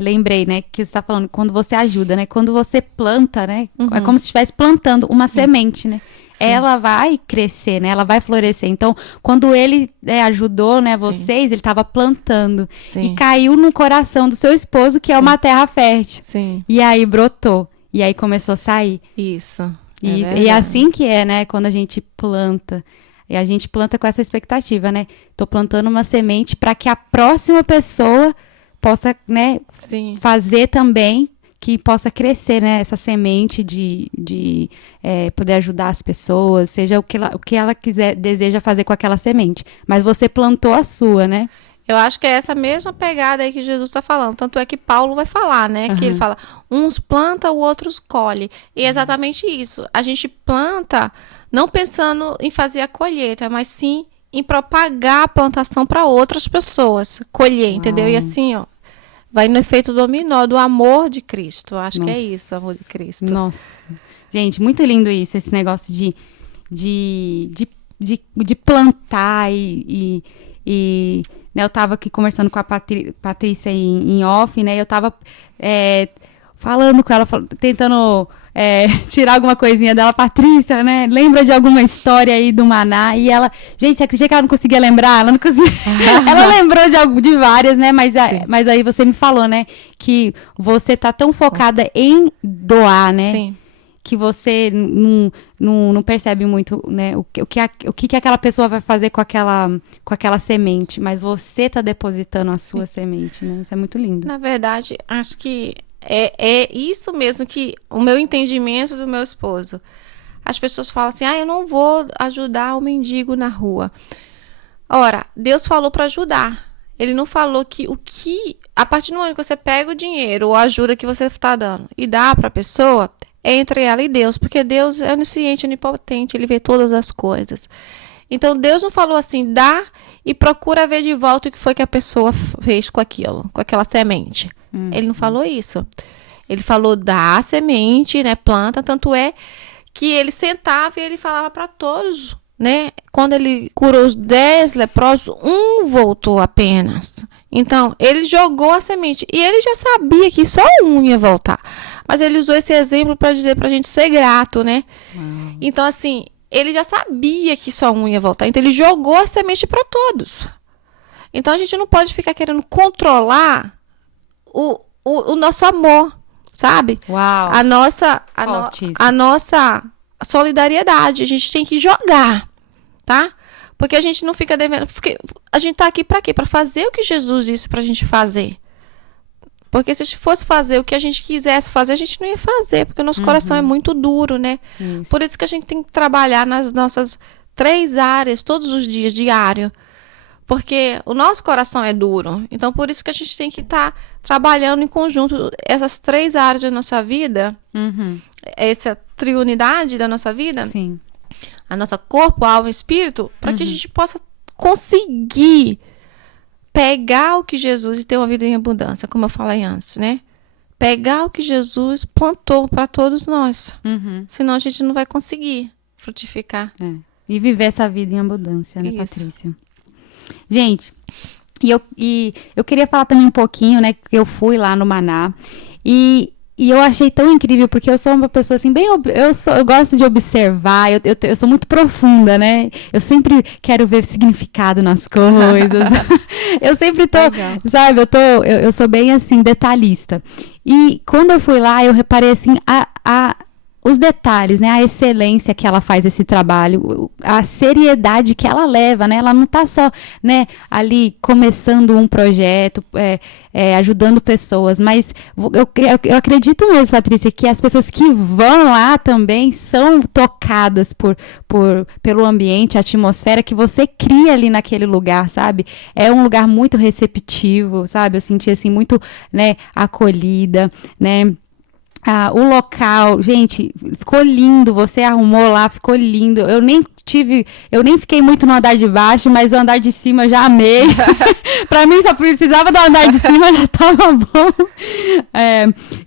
lembrei, né? Que você está falando quando você ajuda, né? Quando você planta, né? É como se estivesse plantando uma semente, né? Sim. Ela vai crescer, né? Ela vai florescer. Então, quando ele ajudou, né, vocês, ele estava plantando. Sim. E caiu no coração do seu esposo, que é uma terra fértil. Sim. E aí brotou. E aí começou a sair. Isso. E é assim que é, né? Quando a gente planta. E a gente planta com essa expectativa, né? Tô plantando uma semente para que a próxima pessoa possa, né, fazer também, que possa crescer, né, essa semente de poder ajudar as pessoas, seja o que ela deseja fazer com aquela semente. Mas você plantou a sua, né? Eu acho que é essa mesma pegada aí que Jesus está falando. Tanto é que Paulo vai falar, né? Que ele fala, uns planta, o outros colhe. E é exatamente isso. A gente planta não pensando em fazer a colheita, mas sim em propagar a plantação para outras pessoas. Colher, entendeu? E assim, ó, vai no efeito dominó do amor de Cristo. Eu acho que é isso, o amor de Cristo. Nossa. Gente, muito lindo isso, esse negócio de plantar e né, eu tava aqui conversando com a Patrícia em off, né? Eu tava falando com ela, tentando tirar alguma coisinha dela. Patrícia, né? Lembra de alguma história aí do Maná? E ela... Gente, você acredita que ela não conseguia lembrar? Ela não conseguia... Ela lembrou de várias, né? Mas aí você me falou, né? Que você tá tão focada em doar, né? Sim. Que você não percebe muito, né, o que aquela pessoa vai fazer com aquela semente, mas você tá depositando a sua semente, né? Isso é muito lindo. Na verdade, acho que é isso mesmo que o meu entendimento do meu esposo. As pessoas falam assim, eu não vou ajudar o mendigo na rua. Ora, Deus falou para ajudar. Ele não falou que a partir do momento que você pega o dinheiro ou a ajuda que você está dando e dá para a pessoa, é entre ela e Deus, porque Deus é onisciente, onipotente, ele vê todas as coisas. Então, Deus não falou assim, dá e procura ver de volta o que foi que a pessoa fez com aquilo, com aquela semente. Ele não falou isso. Ele falou, dá a semente, né, planta, tanto é que ele sentava e ele falava para todos, né? Quando ele curou os 10 leprosos, um voltou apenas. Então, ele jogou a semente. E ele já sabia que só um ia voltar. Mas ele usou esse exemplo para dizer para a gente ser grato, né? Então, assim, ele já sabia que só um ia voltar. Então, ele jogou a semente para todos. Então, a gente não pode ficar querendo controlar o nosso amor, sabe? Uau. A nossa solidariedade. A gente tem que jogar, tá? Porque a gente não fica devendo. Porque a gente tá aqui para quê? Para fazer o que Jesus disse pra gente fazer. Porque se fosse fazer o que a gente quisesse fazer, a gente não ia fazer, porque o nosso coração é muito duro, né? Isso. Por isso que a gente tem que trabalhar nas nossas 3 áreas todos os dias, diário. Porque o nosso coração é duro. Então, por isso que a gente tem que estar trabalhando em conjunto essas 3 áreas da nossa vida, essa triunidade da nossa vida. Sim. A nossa corpo, alma e espírito, para que a gente possa conseguir pegar o que Jesus e ter uma vida em abundância, como eu falei antes, né? Pegar o que Jesus plantou para todos nós. Senão a gente não vai conseguir frutificar. E viver essa vida em abundância, né, Patrícia? Gente, e eu queria falar também um pouquinho, né, que eu fui lá no Maná e eu achei tão incrível, porque eu sou uma pessoa assim, eu gosto de observar, eu sou muito profunda, né? Eu sempre quero ver significado nas coisas. Eu sempre tô, sabe, eu sou bem assim, detalhista. E quando eu fui lá, eu reparei assim, os detalhes, né? A excelência que ela faz esse trabalho, a seriedade que ela leva, né? Ela não está só, né, ali começando um projeto, ajudando pessoas, mas eu acredito mesmo, Patrícia, que as pessoas que vão lá também são tocadas pelo ambiente, a atmosfera que você cria ali naquele lugar, sabe? É um lugar muito receptivo, sabe? Eu senti assim muito, né, acolhida, né? O local, gente, ficou lindo, você arrumou lá, ficou lindo. Eu nem fiquei muito no andar de baixo, mas o andar de cima eu já amei. Pra mim só precisava do andar de cima, já tava bom.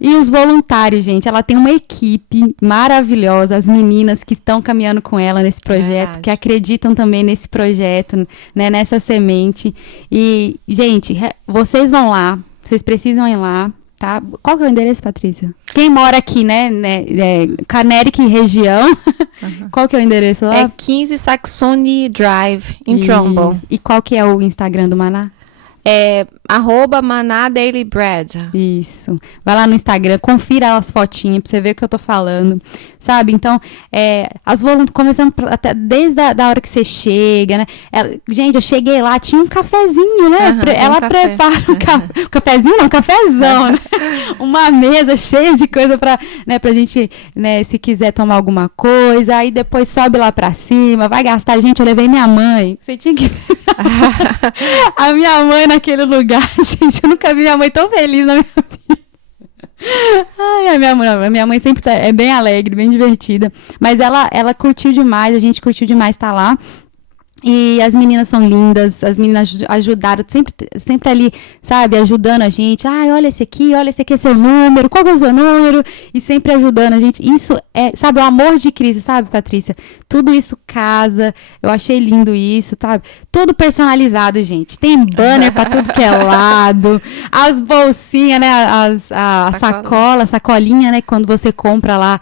E os voluntários, gente, ela tem uma equipe maravilhosa, as meninas que estão caminhando com ela nesse projeto, que acreditam também nesse projeto, né, nessa semente. E, gente, vocês vão lá, vocês precisam ir lá. Tá? Qual que é o endereço, Patrícia? Quem mora aqui, né? Caneric região. Uhum. Qual que é o endereço lá? É 15 Saxony Drive, em Trumbull. E qual que é o Instagram do Maná? É @ManaDailyBread. Isso. Vai lá no Instagram, confira as fotinhas pra você ver o que eu tô falando, sabe? Então, começando até desde a hora que você chega, né? Gente, eu cheguei lá, tinha um cafezinho, né? Ela prepara um cafezinho, não, um cafezão, né? Uma mesa cheia de coisa pra gente, né, se quiser tomar alguma coisa, aí depois sobe lá pra cima, vai gastar. Gente, eu levei minha mãe. Você tinha que... A minha mãe naquele lugar, gente, eu nunca vi minha mãe tão feliz na minha vida. Ai, a minha mãe sempre é bem alegre, bem divertida. Mas ela curtiu demais, a gente curtiu demais estar lá. E as meninas são lindas, as meninas ajudaram, sempre ali, sabe, ajudando a gente. Olha esse aqui é seu número, qual que é o seu número? E sempre ajudando a gente. Isso é, sabe, o amor de Cristo, sabe, Patrícia? Tudo isso casa, eu achei lindo isso, sabe? Tudo personalizado, gente. Tem banner pra tudo que é lado, as bolsinhas, né, a sacolinha, né, quando você compra lá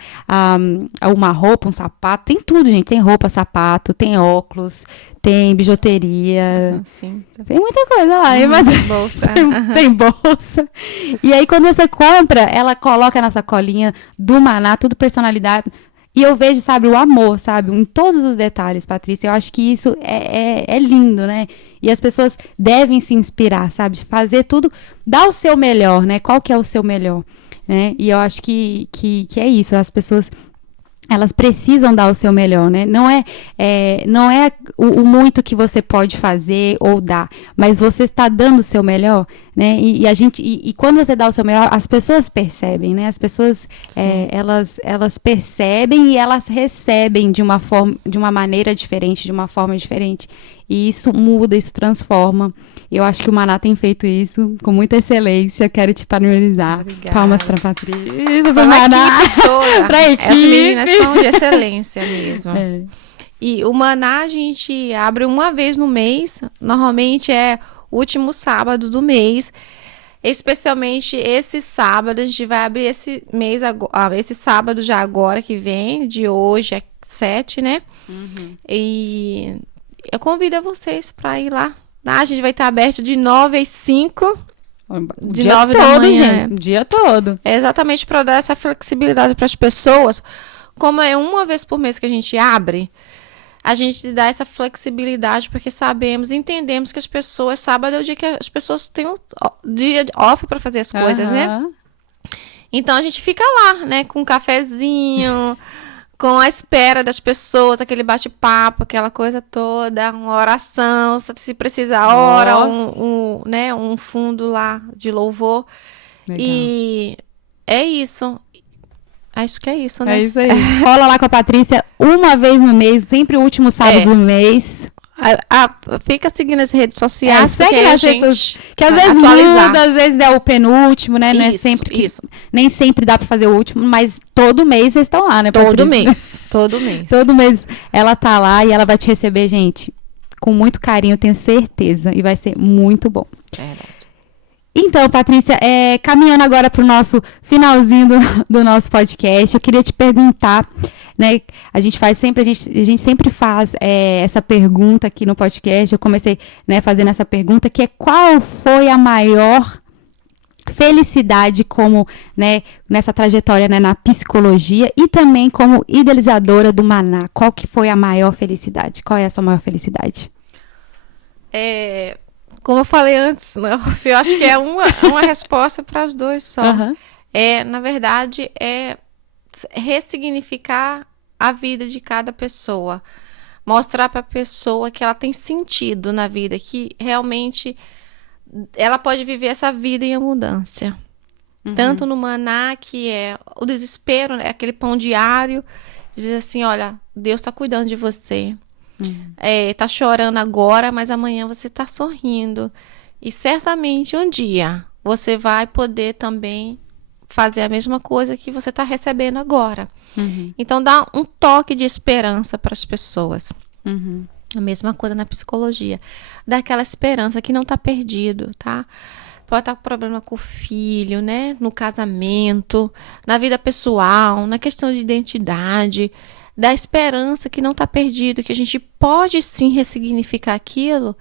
uma roupa, um sapato, tem tudo, gente. Tem roupa, sapato, tem óculos, tem bijuteria, tem muita coisa lá. Bolsa. Tem bolsa. E aí, quando você compra, ela coloca na sacolinha do Maná, tudo personalidade. E eu vejo, sabe, o amor, sabe, em todos os detalhes, Patrícia. Eu acho que isso é lindo, né? E as pessoas devem se inspirar, sabe? Fazer tudo, dar o seu melhor, né? Qual que é o seu melhor, né? E eu acho que é isso, as pessoas... Elas precisam dar o seu melhor, né? Não é o muito que você pode fazer ou dar, mas você está dando o seu melhor, né? E quando você dá o seu melhor, as pessoas percebem, né? As pessoas, elas percebem e elas recebem de uma maneira diferente, de uma forma diferente. E isso muda, isso transforma. Eu acho que o Maná tem feito isso com muita excelência. Quero te parabenizar. Obrigada. Palmas para a Patrícia, para o Maná, para a equipe. As meninas são de excelência mesmo. E o Maná a gente abre uma vez no mês. Normalmente é o último sábado do mês. Especialmente esse sábado. A gente vai abrir esse sábado já agora que vem. De hoje é 7, né? Uhum. E... eu convido vocês para ir lá. A gente vai estar aberto de 9 às 5. De 9 da manhã, gente. O dia todo. É exatamente para dar essa flexibilidade para as pessoas. Como é uma vez por mês que a gente abre, a gente dá essa flexibilidade porque entendemos que as pessoas, sábado é o dia que as pessoas têm o dia off para fazer as coisas, né? Então a gente fica lá, né, com um cafezinho, com a espera das pessoas, aquele bate-papo, aquela coisa toda, uma oração, se precisar, ora, um fundo lá de louvor. Legal. E é isso. Acho que é isso, né? É isso aí. Rola lá com a Patrícia uma vez no mês, sempre o último sábado do mês. Fica seguindo as redes sociais, porque a gente que às vezes muda, às vezes é o penúltimo, né? Não é sempre isso. Nem sempre dá pra fazer o último, mas todo mês vocês estão lá, né, Patrícia? Todo mês. Todo mês ela tá lá e ela vai te receber, gente, com muito carinho, eu tenho certeza. E vai ser muito bom. Verdade. Então, Patrícia, caminhando agora para o nosso finalzinho do nosso podcast, eu queria te perguntar, né? A gente sempre faz essa pergunta aqui no podcast. Eu comecei, né, fazendo essa pergunta, que é: qual foi a maior felicidade como, né, nessa trajetória, né, na psicologia e também como idealizadora do Maná. Qual que foi a maior felicidade? Qual é a sua maior felicidade? Como eu falei antes, né, eu acho que é uma resposta para os dois só. Uhum. Na verdade, é ressignificar a vida de cada pessoa. Mostrar para a pessoa que ela tem sentido na vida, que realmente ela pode viver essa vida em abundância. Tanto no Maná, que é o desespero, né, aquele pão diário, diz assim, olha, Deus está cuidando de você. Tá chorando agora, mas amanhã você tá sorrindo. E certamente um dia você vai poder também fazer a mesma coisa que você tá recebendo agora. Então dá um toque de esperança para as pessoas. A mesma coisa na psicologia. Dá aquela esperança que não tá perdido, tá? Pode estar com problema com o filho, né? No casamento, na vida pessoal, na questão de identidade. Da esperança que não está perdido, que a gente pode sim ressignificar aquilo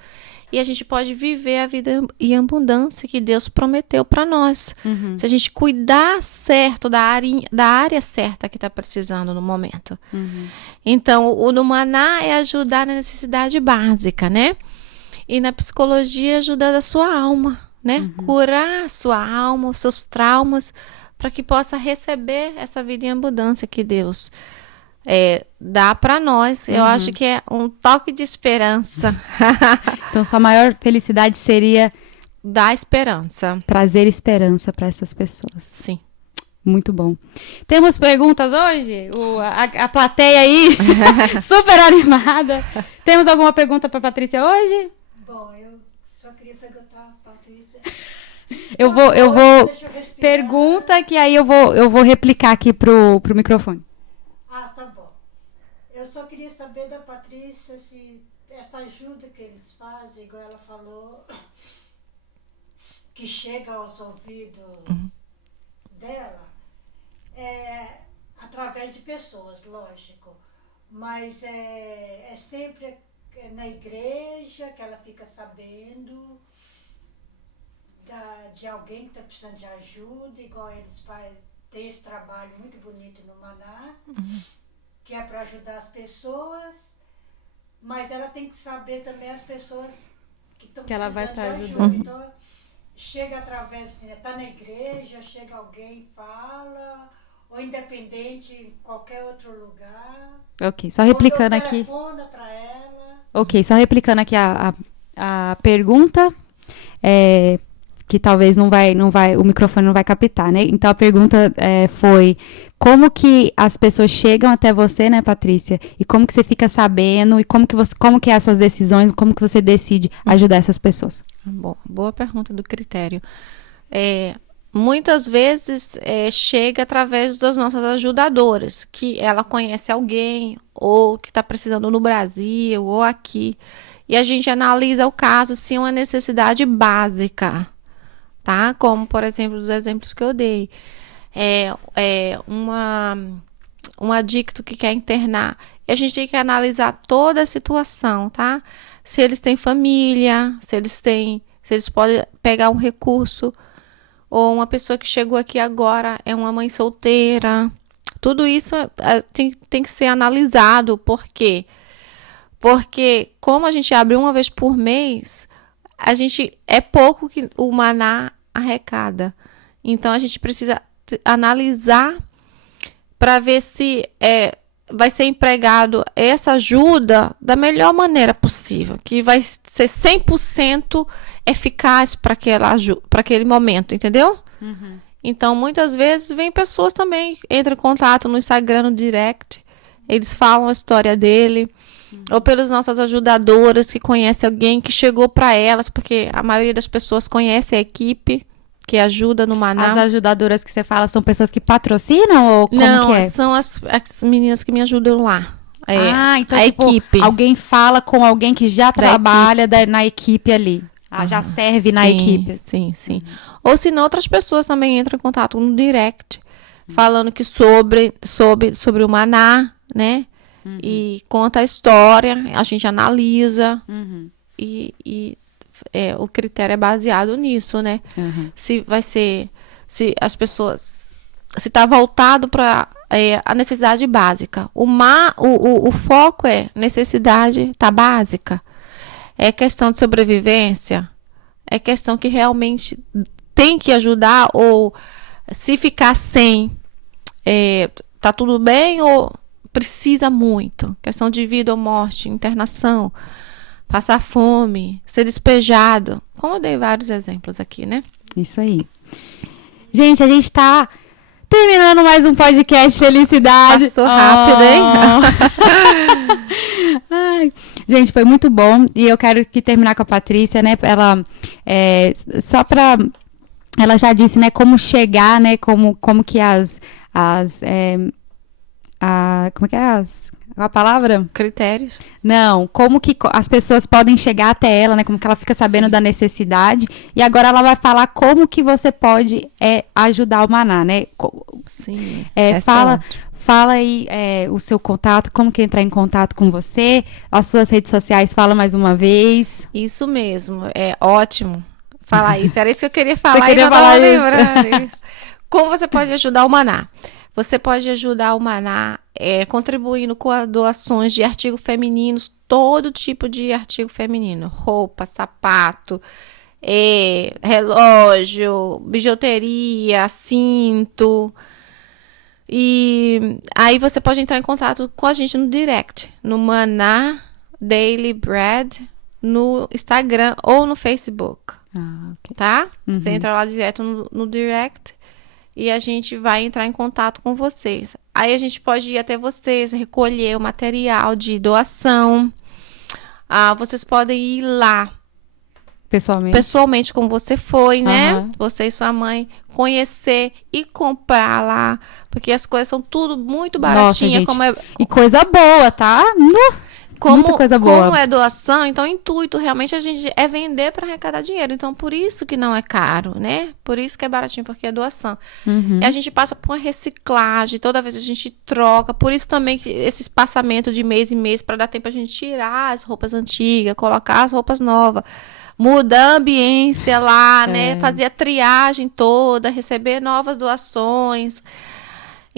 e a gente pode viver a vida em abundância que Deus prometeu para nós. Se a gente cuidar certo da área certa que está precisando no momento. Então, o no Maná é ajudar na necessidade básica, né? E na psicologia, ajudar a sua alma, né? Curar a sua alma, os seus traumas, para que possa receber essa vida em abundância que Deus dá para nós. Eu acho que é um toque de esperança. Então, sua maior felicidade seria dar esperança. Trazer esperança para essas pessoas. Sim. Muito bom. Temos perguntas hoje? A plateia aí, super animada. Temos alguma pergunta para Patrícia hoje? Bom, eu só queria perguntar, Patrícia. Eu vou pergunta que aí eu vou replicar aqui pro microfone. Tá bom. Eu só queria saber da Patrícia se essa ajuda que eles fazem, igual ela falou, que chega aos ouvidos dela, através de pessoas, lógico, mas é sempre na igreja que ela fica sabendo de alguém que está precisando de ajuda, igual eles fazem. Tem esse trabalho muito bonito no Maná, que é para ajudar as pessoas, mas ela tem que saber também as pessoas que estão precisando vai de ajuda. Então, chega através, está na igreja, chega alguém, fala, ou independente, em qualquer outro lugar. Ok, só replicando aqui. Telefona para ela. Ok, só replicando aqui a pergunta. Que talvez não vai, o microfone não vai captar, né? Então a pergunta foi como que as pessoas chegam até você, né, Patrícia? E como que você fica sabendo? E como que é as suas decisões? Como que você decide ajudar essas pessoas? Bom, boa pergunta do critério. Muitas vezes chega através das nossas ajudadoras, que ela conhece alguém ou que está precisando no Brasil ou aqui. E a gente analisa o caso se é uma necessidade básica. Tá? Como, por exemplo, os exemplos que eu dei. Um adicto que quer internar. E a gente tem que analisar toda a situação, tá? Se eles têm família, se eles podem pegar um recurso, ou uma pessoa que chegou aqui agora é uma mãe solteira. Tudo isso tem que ser analisado. Por quê? Porque como a gente abre uma vez por mês, é pouco que o Maná arrecada. Então a gente precisa analisar para ver se vai ser empregado essa ajuda da melhor maneira possível, que vai ser 100% eficaz para aquele momento, entendeu? Então muitas vezes vem pessoas também, entram em contato no Instagram, no direct, eles falam a história dele, ou pelas nossas ajudadoras que conhecem alguém que chegou para elas, porque a maioria das pessoas conhece a equipe que ajuda no Maná. As ajudadoras que você fala são pessoas que patrocinam ou como Não, que é? São as meninas que me ajudam lá. Então a equipe. Alguém fala com alguém que já trabalha na equipe ali. Já serve na equipe. Sim. Ou se não, outras pessoas também entram em contato no direct, falando que sobre o Maná, né? E conta a história, a gente analisa e o critério é baseado nisso, né? Uhum. Se as pessoas, se está voltado para a necessidade básica. O foco é necessidade tá básica. É questão de sobrevivência. É questão que realmente tem que ajudar, ou se ficar sem, tá tudo bem ou precisa muito. Questão de vida ou morte, internação, passar fome, ser despejado. Como eu dei vários exemplos aqui, né? Isso aí. Gente, a gente tá terminando mais um podcast Felicidade. Passou rápido, hein? Ai, gente, foi muito bom. E eu quero terminar com a Patrícia, né? Ela, só pra... Ela já disse, né, como chegar, né, como que como é que é a palavra? Critérios. Não, como que as pessoas podem chegar até ela, né, como que ela fica sabendo Sim. da necessidade. E agora ela vai falar como que você pode ajudar o Maná, né? Sim. Fala aí o seu contato, como que entrar em contato com você, as suas redes sociais, fala mais uma vez. Isso mesmo, é ótimo falar isso. Era isso que eu queria falar. Você queria falar lembrando. Como você pode ajudar o Maná? Você pode ajudar o Maná contribuindo com as doações de artigos femininos, todo tipo de artigo feminino, roupa, sapato, relógio, bijuteria, cinto. E aí você pode entrar em contato com a gente no direct, no Maná Daily Bread, no Instagram ou no Facebook, Okay. tá? Uhum. Você entra lá direto no direct e a gente vai entrar em contato com vocês. Aí a gente pode ir até vocês, recolher o material de doação. Vocês podem ir lá pessoalmente como você foi, né? Uhum. Você e sua mãe, conhecer e comprar lá, porque as coisas são tudo muito baratinhas. E coisa boa, tá? Muita coisa boa. Como é doação, então o intuito realmente a gente é vender para arrecadar dinheiro. Então por isso que não é caro, né? Por isso que é baratinho, porque é doação. Uhum. E a gente passa por uma reciclagem, toda vez a gente troca. Por isso também que esse espaçamento de mês em mês, para dar tempo a gente tirar as roupas antigas, colocar as roupas novas, mudar a ambiência lá, né? Fazer a triagem toda, receber novas doações.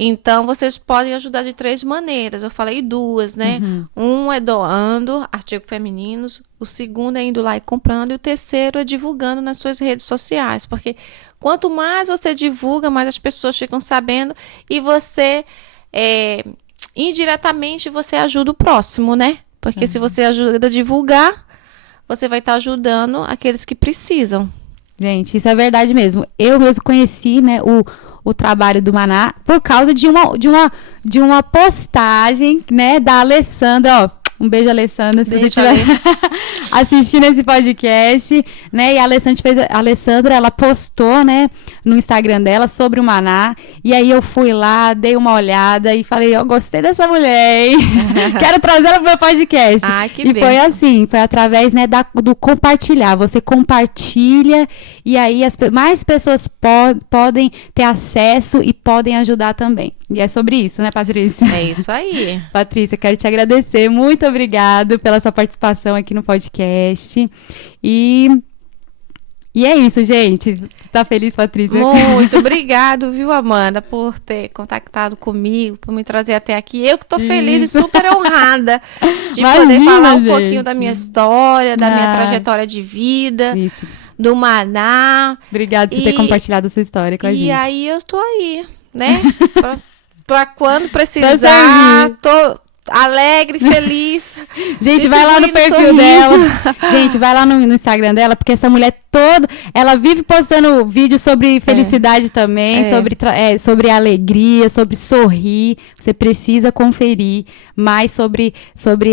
Então, vocês podem ajudar de 3 maneiras. Eu falei 2, né? Uhum. Um é doando artigos femininos, o segundo é indo lá e comprando, e o terceiro é divulgando nas suas redes sociais. Porque quanto mais você divulga, mais as pessoas ficam sabendo, e você, indiretamente, você ajuda o próximo, né? Porque se você ajuda a divulgar, você vai estar ajudando aqueles que precisam. Gente, isso é verdade mesmo. Eu mesmo conheci, né, o trabalho do Maná por causa de uma postagem, né, da Alessandra, ó. Um beijo, Alessandra, se você estiver assistindo esse podcast, né? E a Alessandra, ela postou, né, no Instagram dela sobre o Maná. E aí eu fui lá, dei uma olhada e falei, eu gostei dessa mulher, hein? Quero trazer ela pro meu podcast. Ai, que e bem. foi assim, foi através, né, do compartilhar. Você compartilha e aí mais pessoas podem ter acesso e podem ajudar também. E é sobre isso, né, Patrícia? É isso aí. Patrícia, quero te agradecer. Muito obrigado pela sua participação aqui no podcast. E é isso, gente. Tá feliz, Patrícia? Muito obrigado, viu, Amanda, por ter contactado comigo, por me trazer até aqui. Eu que tô feliz e super honrada de poder falar um pouquinho da minha história, da minha trajetória de vida, do Maná. Obrigada por ter compartilhado essa história com a gente. E aí eu tô aí, né? Pra quando precisar, tô alegre, feliz. Gente, vai lá no perfil dela. Gente, vai lá no Instagram dela, porque essa mulher ela vive postando vídeos sobre felicidade também, sobre alegria, sobre sorrir. Você precisa conferir mais sobre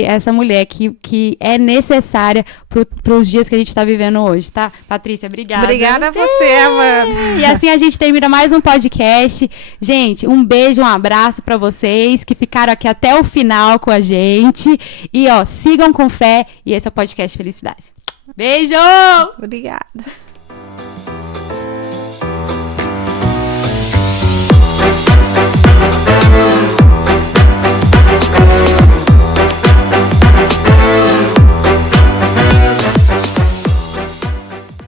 essa mulher que é necessária para os dias que a gente está vivendo hoje, tá? Patrícia, obrigada. Obrigada a você, Amanda. E assim a gente termina mais um podcast. Gente, um beijo, um abraço para vocês que ficaram aqui até o final com a gente. E, ó, sigam com fé. E esse é o podcast Felicidade. Beijo! Obrigada.